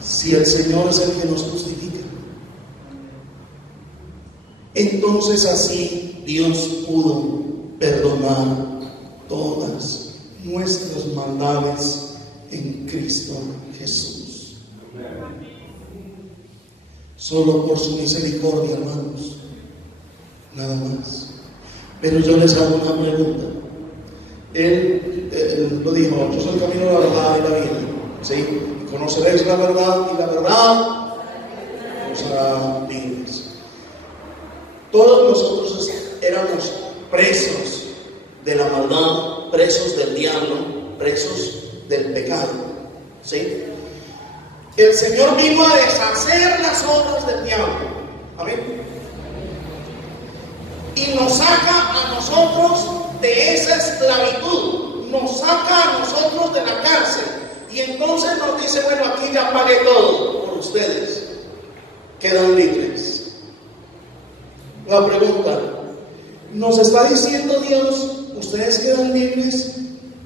Si el Señor es el que nos justifica, entonces así Dios pudo perdonar todas nuestras maldades en Cristo Jesús. Solo por su misericordia, hermanos, nada más. Pero yo les hago una pregunta. Él lo dijo: yo soy el camino, la verdad y la vida. ¿Sí? Conoceréis la verdad y la verdad os hará libres. Todos nosotros éramos presos de la maldad, presos del diablo, presos del pecado. ¿Sí? El Señor vino a deshacer las obras del diablo. Amén. Y nos saca a nosotros de esa esclavitud, nos saca a nosotros de la cárcel. Y entonces nos dice: bueno, aquí ya pagué todo por ustedes, quedan libres. La pregunta: ¿nos está diciendo Dios, ustedes quedan libres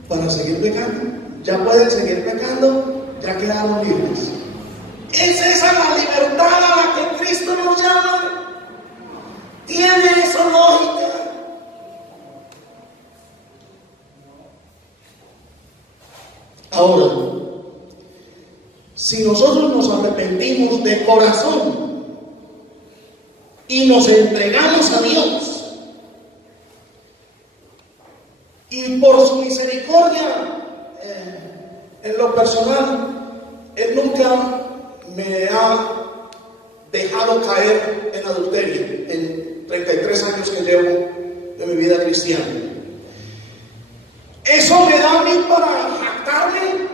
para seguir pecando? ¿Ya pueden seguir pecando? ¿Ya quedaron libres? ¿Es esa la libertad a la que Cristo nos llama? ¿Tiene eso lógica? Ahora, si nosotros nos arrepentimos de corazón y nos entregamos a Dios, y por su misericordia, en lo personal, Él nunca me ha dejado caer en adulterio en 33 años que llevo de mi vida cristiana. ¿Eso me da a mí para jactarme?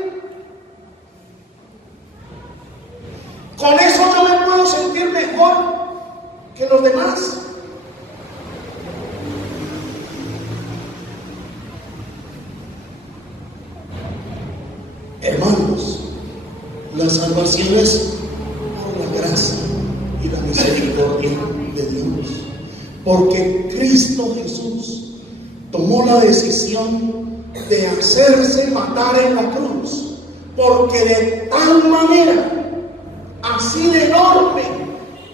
¿Con eso yo me puedo sentir mejor que los demás? Hermanos, la salvación es por la gracia y la misericordia de Dios, porque Cristo Jesús tomó la decisión de hacerse matar en la cruz, porque de tal manera, así de enorme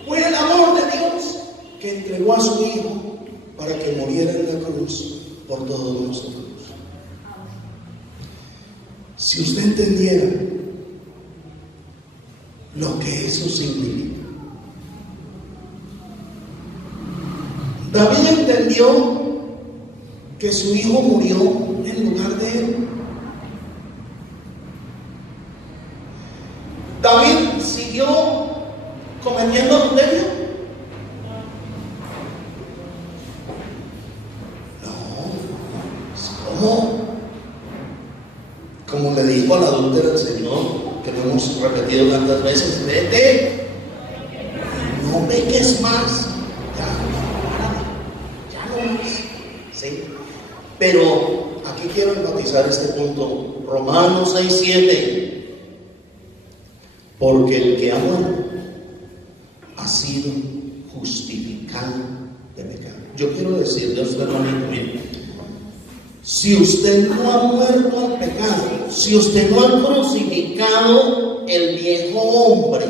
fue el amor de Dios, que entregó a su Hijo para que muriera en la cruz por todos nosotros. Si usted entendiera lo que eso significa. David entendió que su hijo murió en lugar de él. David siguió cometiendo adulterio. No. Como le dijo al adúltero el Señor, que lo hemos repetido tantas veces: vete, no peques más, ya no más. ¿Sí? Pero aquí quiero enfatizar este punto, Romanos 6:7, porque el que ha muerto ha sido justificado de pecado. Yo quiero decirle a usted, hermanito mío, si usted no ha muerto al pecado, si usted no ha crucificado el viejo hombre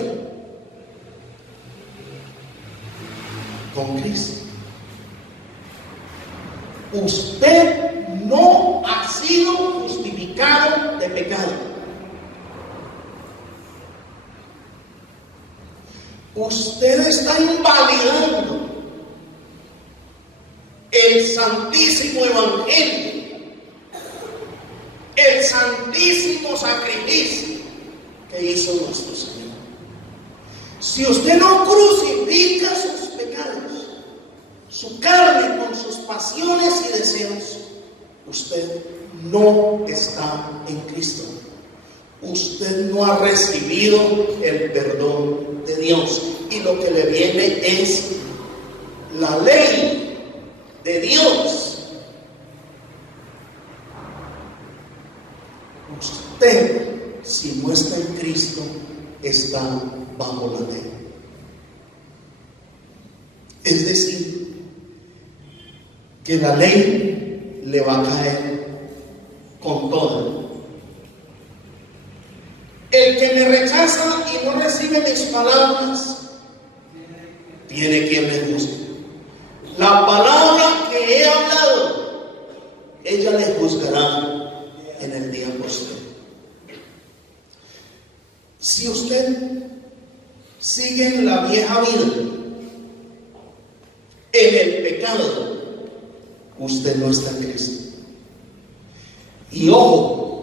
con Cristo, usted no ha sido justificado de pecado. Usted está invalidando el santísimo evangelio, el santísimo sacrificio que hizo nuestro Señor. Si usted no crucifica sus pecados, su carne con sus pasiones y deseos, usted no está en Cristo. Usted no ha recibido el perdón de Dios, y lo que le viene es la ley de Dios. Usted, si no está en Cristo, está bajo la ley. Es decir, que la ley le va a caer con todo. El que me rechaza y no recibe mis palabras, tiene quien me juzgue. La palabra que he hablado, ella le juzgará en el día posterior. Si usted sigue en la vieja vida, en el pecado, usted no está en Cristo. Y ojo,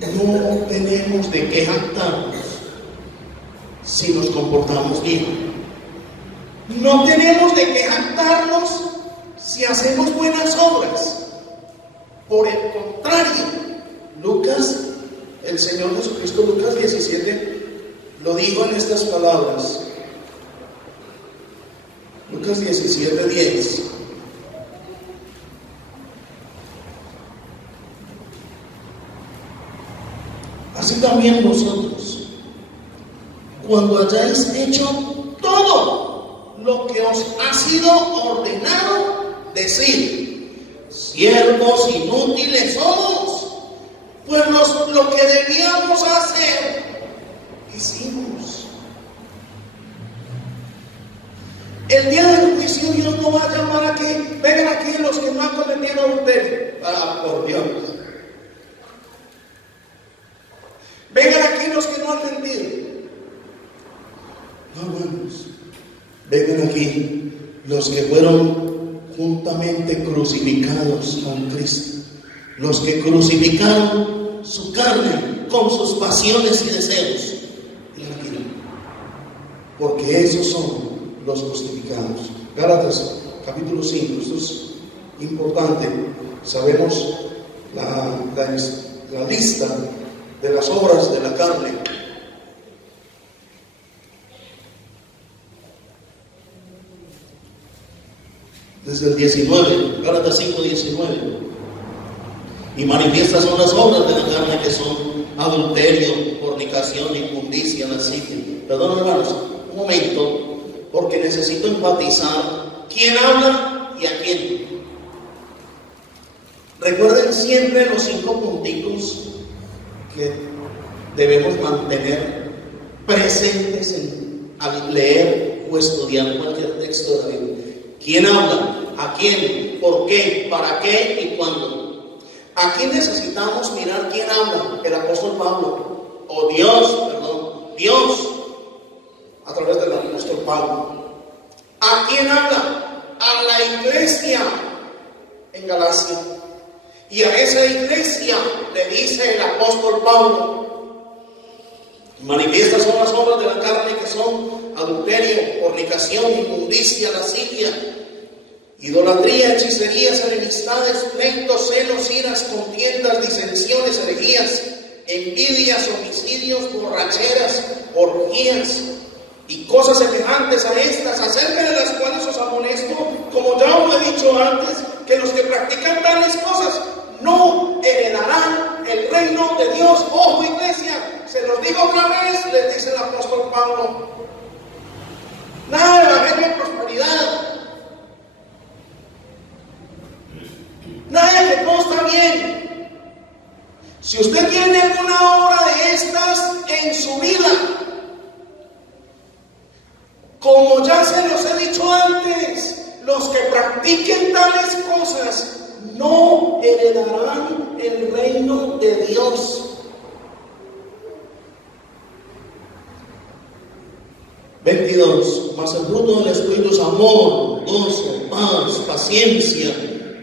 no tenemos de qué jactarnos si nos comportamos bien. No tenemos de qué jactarnos si hacemos buenas obras. Por el contrario, Lucas, el Señor Jesucristo, Lucas 17, lo dijo en estas palabras. Lucas 17:10. Así también vosotros, cuando hayáis hecho todo lo que os ha sido ordenado, decid: siervos inútiles somos, pues lo que debíamos hacer, hicimos. El día del juicio Dios no va a llamar aquí: vengan aquí los que no han cometido adulterio. Por Dios. Vengan aquí los que no han mentido. No, hermanos. Vengan aquí los que fueron juntamente crucificados con Cristo. Los que crucificaron su carne con sus pasiones y deseos. Y la retiraron. porque esos son los justificados. Gálatas capítulo 5, esto es importante. Sabemos la lista de las obras de la carne. Desde el 19, Gálatas 5, 19. Y manifiestas son las obras de la carne, que son adulterio, fornicación, inmundicia, lascivia. Perdón, hermanos, un momento, porque necesito enfatizar quién habla y a quién. Recuerden siempre los 5 puntitos que debemos mantener presentes al leer o estudiar cualquier texto de la Biblia. ¿Quién habla? ¿A quién? ¿Por qué? ¿Para qué? ¿Y cuándo? Aquí necesitamos mirar quién habla. El apóstol Pablo, o Dios, a través del apóstol Pablo. ¿A quién habla? A la iglesia en Galacia. Y a esa iglesia le dice el apóstol Pablo: manifiestas son las obras de la carne, que son adulterio, fornicación, inmundicia, lascivia, idolatría, hechicerías, enemistades, pleitos, celos, iras, contiendas, disensiones, herejías, envidias, homicidios, borracheras, orgías y cosas semejantes a estas, acerca de las cuales os amonesto, como ya os he dicho antes, que los que practican tales cosas no heredarán el reino de Dios. Ojo, iglesia, se los digo otra vez, les dice el apóstol Pablo: nada de evangelio de prosperidad, nada de que todo está bien. Si usted tiene alguna obra de estas en su vida, como ya se los he dicho antes, los que practiquen tales cosas no heredarán el reino de Dios. 22. Mas el fruto del Espíritu es amor, gozo, paz, paciencia,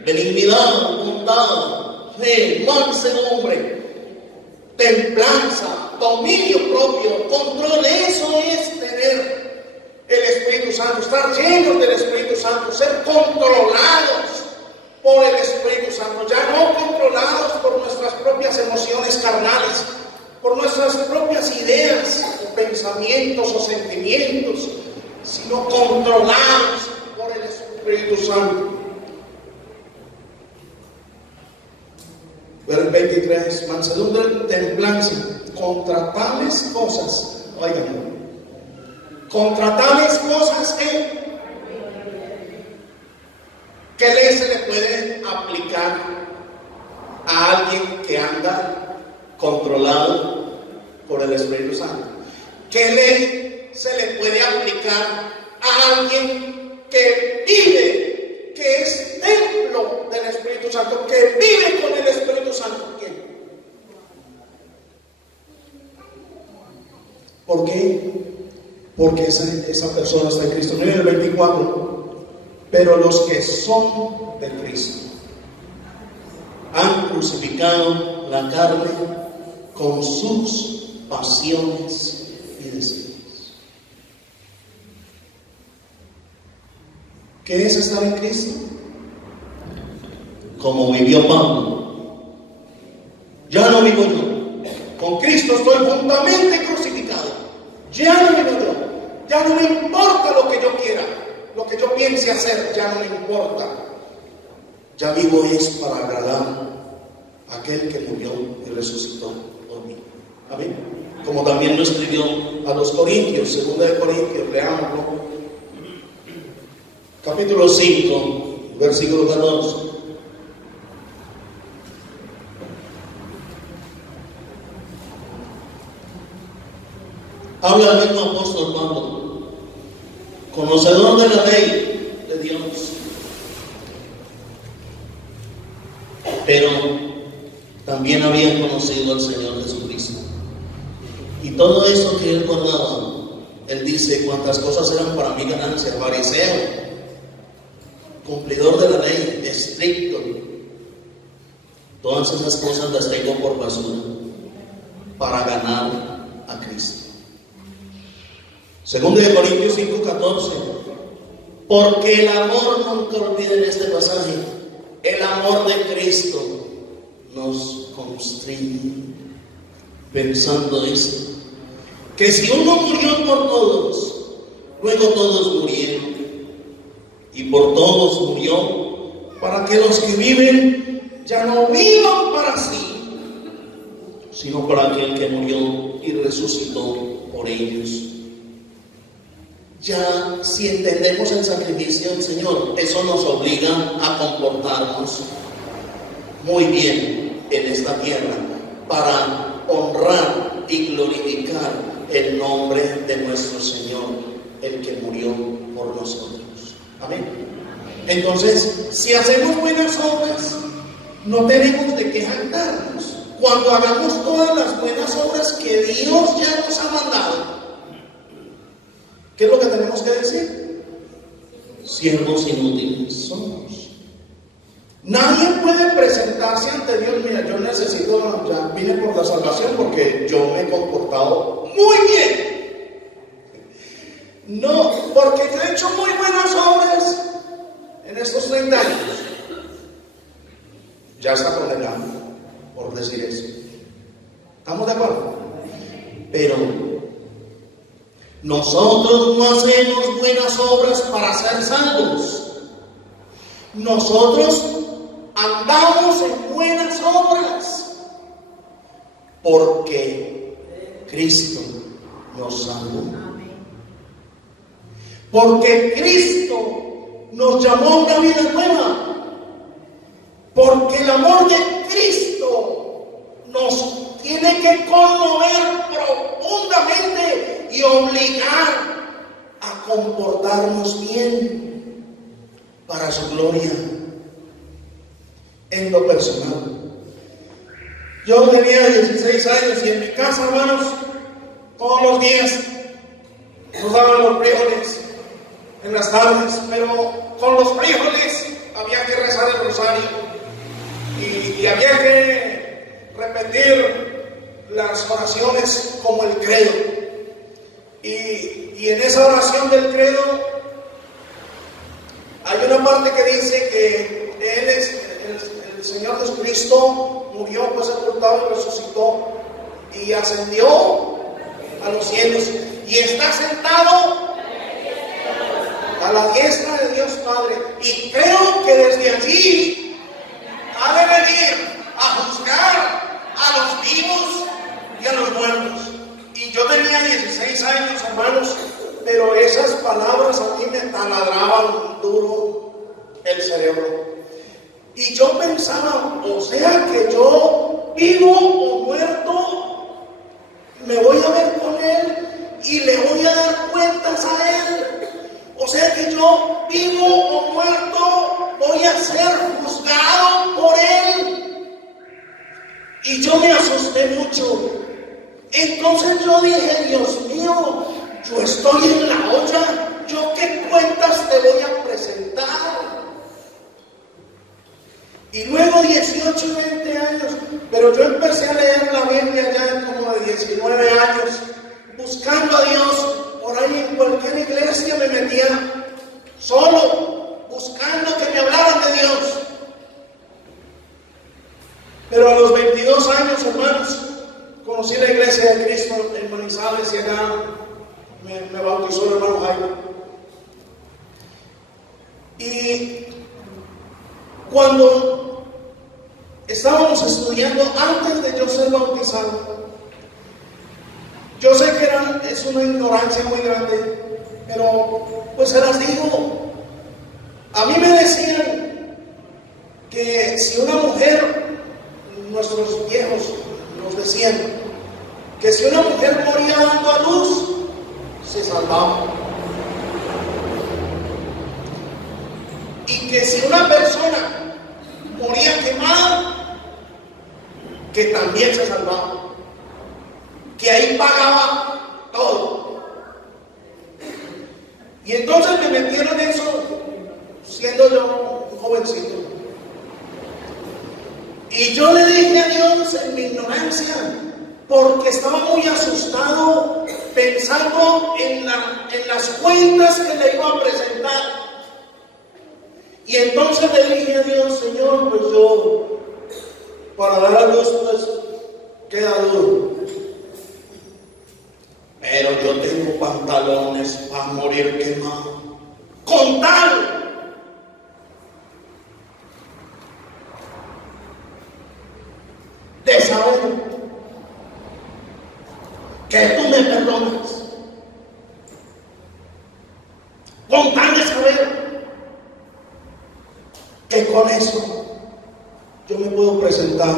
benignidad, bondad, fe, mansedumbre, templanza, dominio propio, control. Eso es tener el Espíritu Santo, estar llenos del Espíritu Santo, ser controlados por el Espíritu Santo, ya no controlados por nuestras propias emociones carnales, por nuestras propias ideas o pensamientos o sentimientos, sino controlados por el Espíritu Santo. Verso 23, mansedumbre, templanza, contra tales cosas, oigan, contra tales cosas ¿qué ley se le puede aplicar a alguien que anda controlado por el Espíritu Santo? ¿Qué ley se le puede aplicar a alguien que vive, que es templo del Espíritu Santo, que vive con el Espíritu Santo? ¿Quién? ¿Por qué? Porque esa persona está en Cristo. Miren el 24. Pero los que son de Cristo han crucificado la carne con sus pasiones y deseos. ¿Qué es estar en Cristo? Como vivió Pablo. Ya no vivo yo. Con Cristo estoy juntamente crucificado. Ya no vivo yo. Ya no me importa lo que yo quiera. Lo que yo piense hacer ya no me importa. Ya vivo es para agradar a aquel que murió y resucitó por mí. Amén. Como también lo escribió a los Corintios, 2 de Corintios, leámoslo. Capítulo 5, versículo 14. Habla el mismo apóstol Pablo, conocedor de la ley de Dios, pero también había conocido al Señor Jesucristo. Y todo eso que él guardaba, él dice: cuantas cosas eran para mí ganancia, fariseo, cumplidor de la ley, estricto, todas esas cosas las tengo por basura para ganar a Cristo. Segundo de Corintios 5:14. Porque el amor, nunca olviden este pasaje, el amor de Cristo nos constriñe. Pensando esto, que si uno murió por todos, luego todos murieron. Y por todos murió, para que los que viven ya no vivan para sí, sino para aquel que murió y resucitó por ellos. Ya si entendemos el sacrificio del Señor, eso nos obliga a comportarnos muy bien en esta tierra para honrar y glorificar el nombre de nuestro Señor, el que murió por nosotros. Amén. Entonces, si hacemos buenas obras, no tenemos de qué jactarnos. Cuando hagamos todas las buenas obras que Dios ya nos ha mandado, ¿qué es lo que tenemos que decir? Siervos inútiles somos. Nadie puede presentarse ante Dios. Mira, yo necesito, ya vine por la salvación porque yo me he comportado muy bien. No, porque yo he hecho muy buenas obras en estos 30 años. Ya está condenado por decir eso. ¿Estamos de acuerdo? Pero nosotros no hacemos buenas obras para ser salvos. Nosotros andamos en buenas obras porque Cristo nos salvó. Porque Cristo nos llamó a una vida nueva. Porque el amor de Cristo nos tiene que conmover profundamente y obligar a comportarnos bien para su gloria. En lo personal, yo tenía 16 años y en mi casa, hermanos, todos los días nos daban los frijoles en las tardes, pero con los frijoles había que rezar el rosario y había que repetir las oraciones como el credo. Y en esa oración del credo hay una parte que dice que Él es el Señor Jesucristo, murió, fue sepultado y resucitó y ascendió a los cielos y está sentado a la diestra de Dios Padre, y creo que desde allí ha de venir a juzgar a los vivos y a los muertos. Y yo tenía 16 años, hermanos, pero esas palabras a mí me taladraban duro el cerebro. Y yo pensaba, o sea que yo vivo o muerto, me voy a ver con Él y le voy a dar cuentas a Él. O sea que yo vivo o muerto voy a ser juzgado por Él. Y yo me asusté mucho. Entonces yo dije, Dios mío, yo estoy en la olla, ¿yo qué cuentas te voy a presentar? Y luego 18 y 20 años, pero yo empecé a leer la Biblia ya como de 19 años, buscando a Dios. Por ahí en cualquier iglesia me metía solo, buscando que me hablaran de Dios. Pero a los 22 años, hermanos, conocí la iglesia de Cristo en Manizales y allá me bautizó el hermano Jaime. Y cuando estábamos estudiando, antes de yo ser bautizado, yo sé que es una ignorancia muy grande, pero pues se las digo. A mí me decían que si una mujer, nuestros viejos nos decían que si una mujer moría dando a luz, se salvaba. Y que si una persona moría quemada, que también se salvaba. Que ahí pagaba todo. Y entonces me metieron eso siendo yo un jovencito. Y yo le dije a Dios en mi ignorancia, porque estaba muy asustado pensando en las cuentas que le iba a presentar. Y entonces le dije a Dios: Señor, pues yo, para dar a Dios, pues queda duro. Pero yo tengo pantalones para morir quemado. Con tal de saber que tú me perdonas, con tal de saber que con eso yo me puedo presentar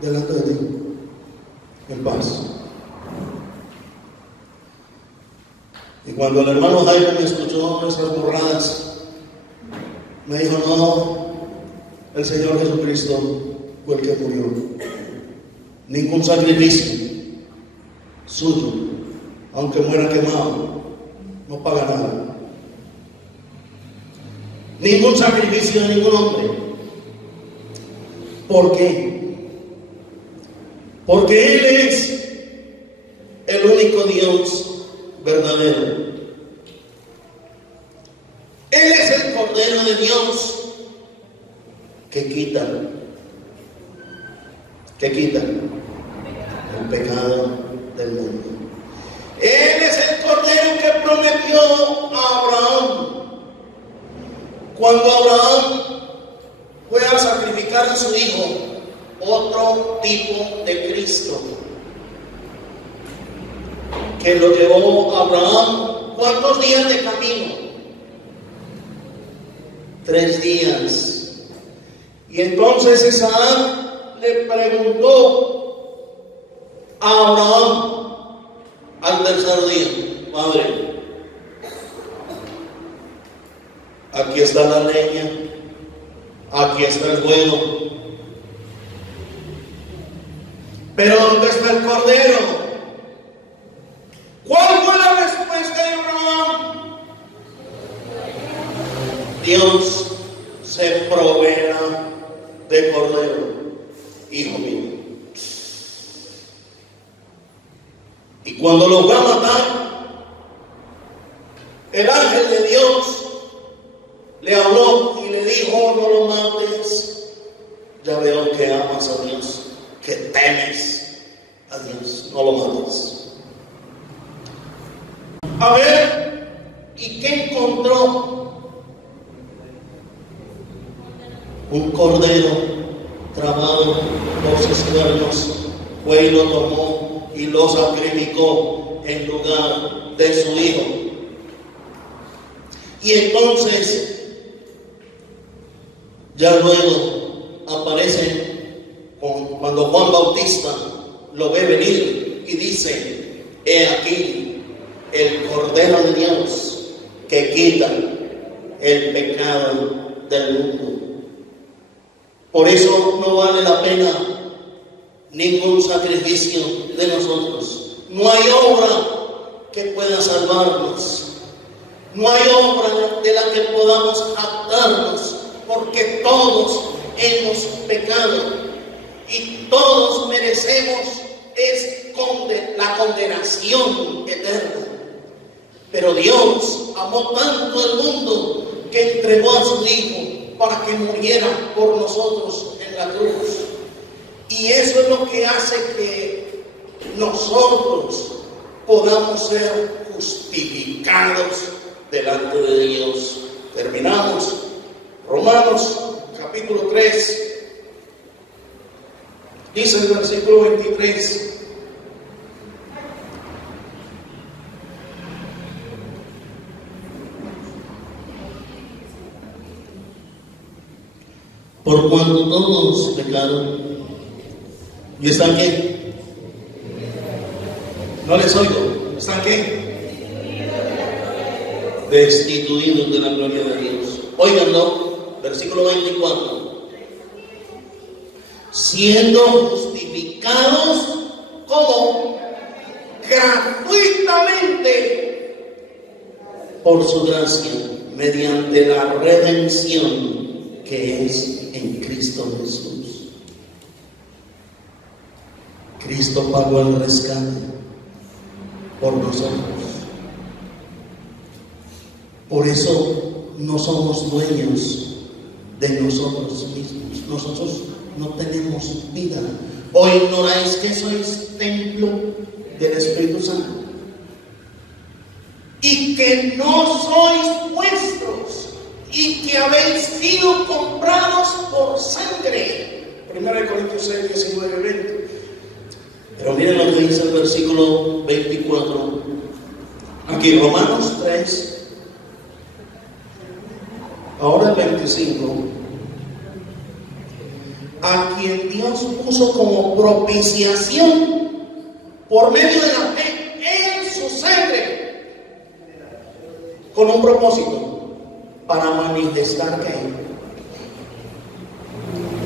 delante de ti en paz. Y cuando el hermano Jaime me escuchó esas burradas, me dijo: no, el Señor Jesucristo fue el que murió. Ningún sacrificio suyo, aunque muera quemado, no paga nada. Ningún sacrificio de ningún hombre. ¿Por qué? Porque Él es el único Dios verdadero. Él es el Cordero de Dios que quita el pecado del mundo. Él es el Cordero que prometió a Abraham cuando Abraham fue a sacrificar a su hijo, otro tipo de Cristo, que lo llevó a Abraham. ¿Cuántos días de camino? 3 días. Y entonces Isaac le preguntó a Abraham al tercer día: Padre, aquí está la leña, aquí está el fuego, pero ¿dónde está el cordero? ¿Cuál fue la respuesta de Abraham? Dios se proveerá de cordero, hijo mío. Y cuando lo fue a matar, el ángel de Dios le habló y le dijo: no lo mates, ya veo que amas a Dios, que temes a Dios, no lo mates. A ver, ¿y qué encontró? Un cordero trabado por sus cuernos. Fue y lo tomó y lo sacrificó en lugar de su hijo. Y entonces, ya luego aparece cuando Juan Bautista lo ve venir y dice: he aquí el Cordero de Dios que quita el pecado del mundo. Por eso no vale la pena ningún sacrificio de nosotros. No hay obra que pueda salvarnos. No hay obra de la que podamos jactarnos, porque todos hemos pecado y todos merecemos la condenación eterna. Pero Dios amó tanto al mundo que entregó a su Hijo para que muriera por nosotros en la cruz. Y eso es lo que hace que nosotros podamos ser justificados delante de Dios. Terminamos. Romanos capítulo 3. Dice el versículo 23. Por cuanto todos pecaron y están ¿qué? No les oigo. ¿Están qué? Destituidos de la gloria de Dios. Óiganlo, versículo 24. Siendo justificados como gratuitamente por su gracia, mediante la redención que es en Cristo Jesús. Cristo pagó el rescate. por nosotros. Por eso no somos dueños de nosotros mismos. Nosotros no tenemos vida. ¿O ignoráis que sois templo del Espíritu Santo? Y que no sois vuestros, y que habéis sido comprados por sangre. 1 Corintios 6, 19, 20. Pero miren lo que dice el versículo 24. Aquí, Romanos 3. Ahora el 25. A quien Dios puso como propiciación por medio de la fe en su sangre, con un propósito, para manifestar ¿qué?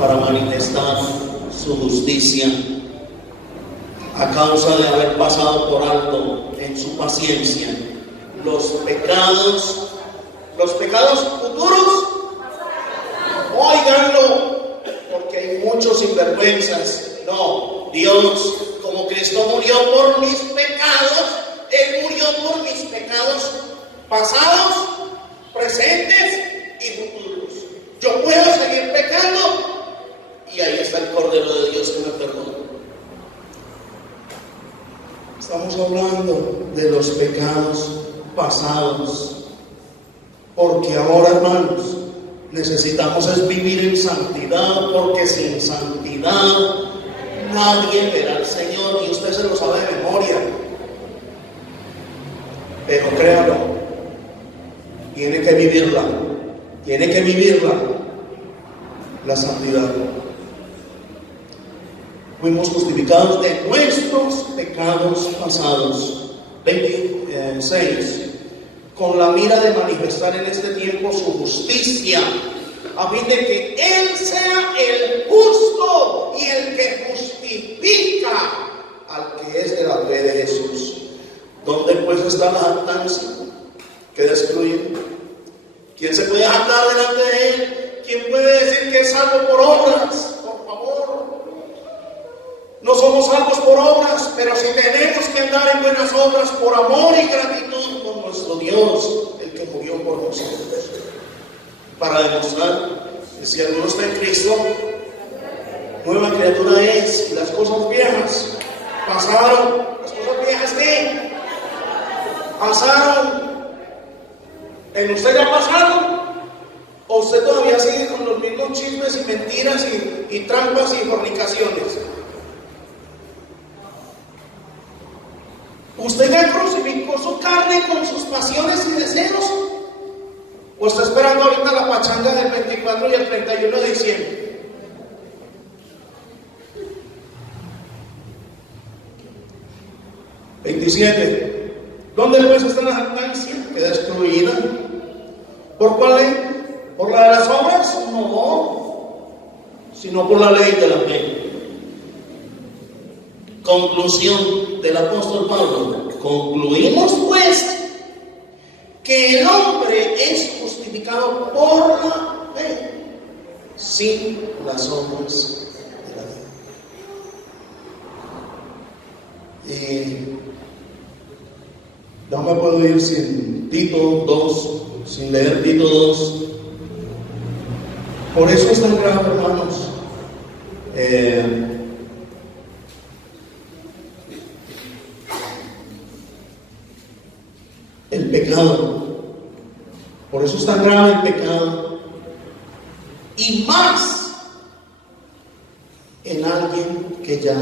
Para manifestar su justicia, a causa de haber pasado por alto en su paciencia los pecados futuros. Óiganlo, porque hay muchos sinvergüenzas. No, Dios, como Cristo murió por mis pecados, Él murió por mis pecados pasados, presentes y futuros. Yo puedo seguir pecando y ahí está el Cordero de Dios que me perdona. Estamos hablando de los pecados pasados, porque ahora, hermanos, necesitamos es vivir en santidad, porque sin santidad nadie verá al Señor, y usted se lo sabe de memoria. Pero créalo, tiene que vivirla, la santidad. Fuimos justificados de nuestros pecados pasados. 26. Con la mira de manifestar en este tiempo su justicia, a fin de que Él sea el justo y el que justifica al que es de la fe de Jesús. ¿Dónde pues está la jactancia? Que destruye. ¿Quién se puede jactar delante de Él? ¿Quién puede decir que es salvo por obras? Por favor. No somos salvos por obras, pero si tenemos que andar en buenas obras por amor y gratitud con nuestro Dios, el que murió por nosotros, para demostrar que si alguno está en Cristo, nueva criatura es, y las cosas viejas pasaron. ¿Las cosas viejas qué? Pasaron. ¿En usted ya pasaron? ¿O usted todavía sigue con los mismos chismes y mentiras y trampas y fornicaciones? ¿Usted ya crucificó su carne con sus pasiones y deseos? ¿O está esperando ahorita la pachanga del 24 y el 31 de diciembre? ¿27? ¿Dónde pues está la jactancia? Queda excluida. ¿Por cuál ley? ¿Por la de las obras? No, sino por la ley de la fe. Conclusión del apóstol Pablo. Concluimos pues que el hombre es justificado por la fe, sin las obras de la fe. No me puedo ir sin Tito 2, sin leer Tito 2. Por eso es tan grave, hermanos, el pecado. Por eso es tan grave el pecado. Y más en alguien que ya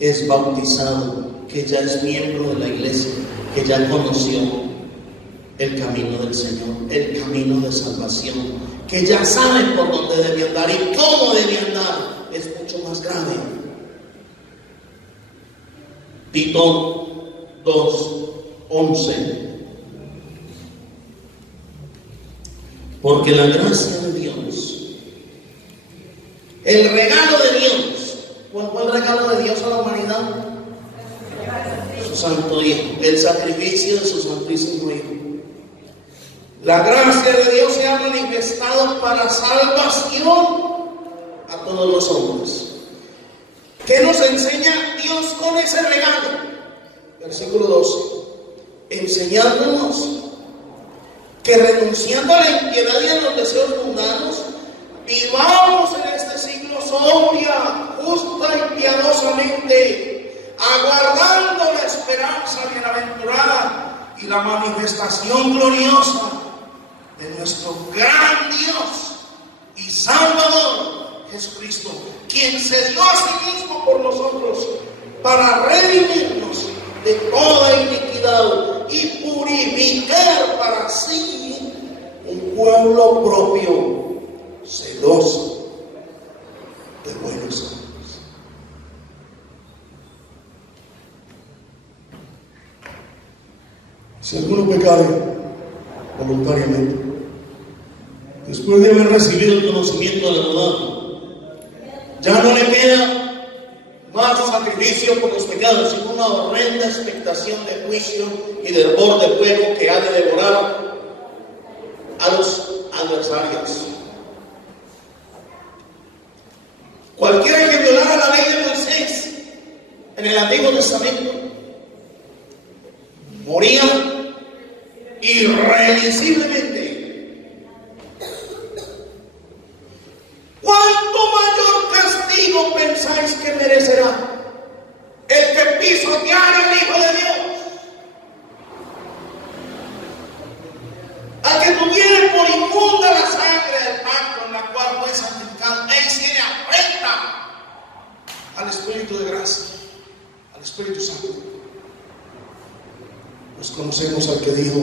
es bautizado, que ya es miembro de la iglesia, que ya conoció el camino del Señor, el camino de salvación, que ya sabe por dónde debe andar y cómo debe andar. Es mucho más grave. Tito 2:11. Porque la gracia de Dios, el regalo de Dios, ¿cuál fue el regalo de Dios a la humanidad? Su santo Hijo, el sacrificio de su santísimo Hijo. La gracia de Dios se ha manifestado para salvación a todos los hombres. ¿Qué nos enseña Dios con ese regalo? versículo 12, enseñándonos que renunciando a la impiedad y a los deseos mundanos, vivamos en este siglo sobria, justa y piadosamente, aguardando la esperanza bienaventurada y la manifestación gloriosa de nuestro gran Dios y Salvador Jesucristo, quien se dio a sí mismo por nosotros para redimirnos de toda iniquidad y purificar para sí un pueblo propio, celoso de buenos obras. Si alguno pecare voluntariamente, después de haber recibido el conocimiento de la verdad, ya no le queda más sacrificio por los pecados, sino una horrenda expectación de juicio y de hervor de fuego que ha de devorar a los adversarios. Cualquiera que violara la ley de Moisés en el Antiguo Testamento moría irremisiblemente. ¿Cuánto mayor castigo pensáis que merecerá el que pisoteara al Hijo de Dios? Al que tuviera por inmunda la sangre del pacto en la cual fue santificado e hiciera afrenta al Espíritu de gracia, al Espíritu Santo. Pues conocemos al que dijo: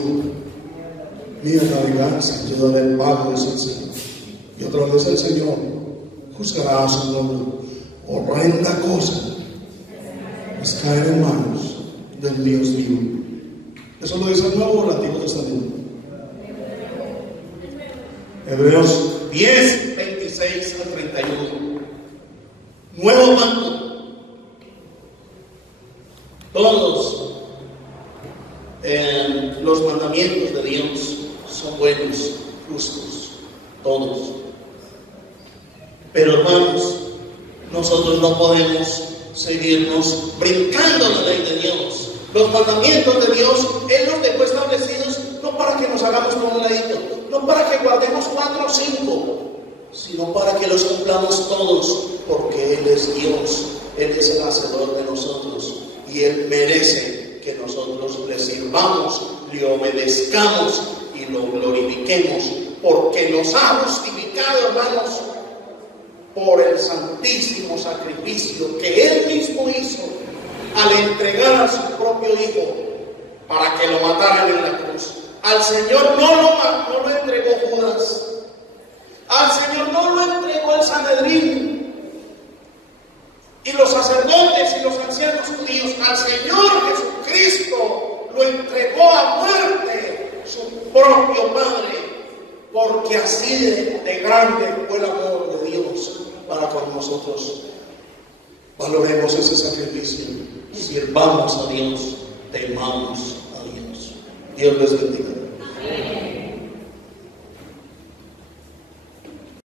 mira la venganza, yo daré el pago, es el Señor. Y otra vez el Señor juzgará a su pueblo. Horrenda cosa es caer en manos del Dios vivo. Eso lo dice el Nuevo o el Antiguo Testamento. Hebreos 10, 26 al 31. Nuevo pacto. Todos los mandamientos de Dios son buenos, justos, todos. Pero hermanos, nosotros no podemos seguirnos brincando la ley de Dios. Los mandamientos de Dios, Él los dejó establecidos no para que nos hagamos por un ladito, no para que guardemos 4 o 5, sino para que los cumplamos todos, porque Él es Dios, Él es el hacedor de nosotros y Él merece que nosotros le sirvamos, le obedezcamos y lo glorifiquemos, porque nos ha justificado, hermanos, por el santísimo sacrificio que Él mismo hizo al entregar a su propio Hijo para que lo mataran en la cruz. Al Señor no lo entregó Judas, al Señor no lo entregó el Sanedrín y los sacerdotes y los ancianos judíos. Al Señor Jesucristo lo entregó a muerte su propio Padre, porque así de grande fue el amor de Dios para con nosotros. Valoremos ese sacrificio, sirvamos a Dios, temamos a Dios. Dios les bendiga.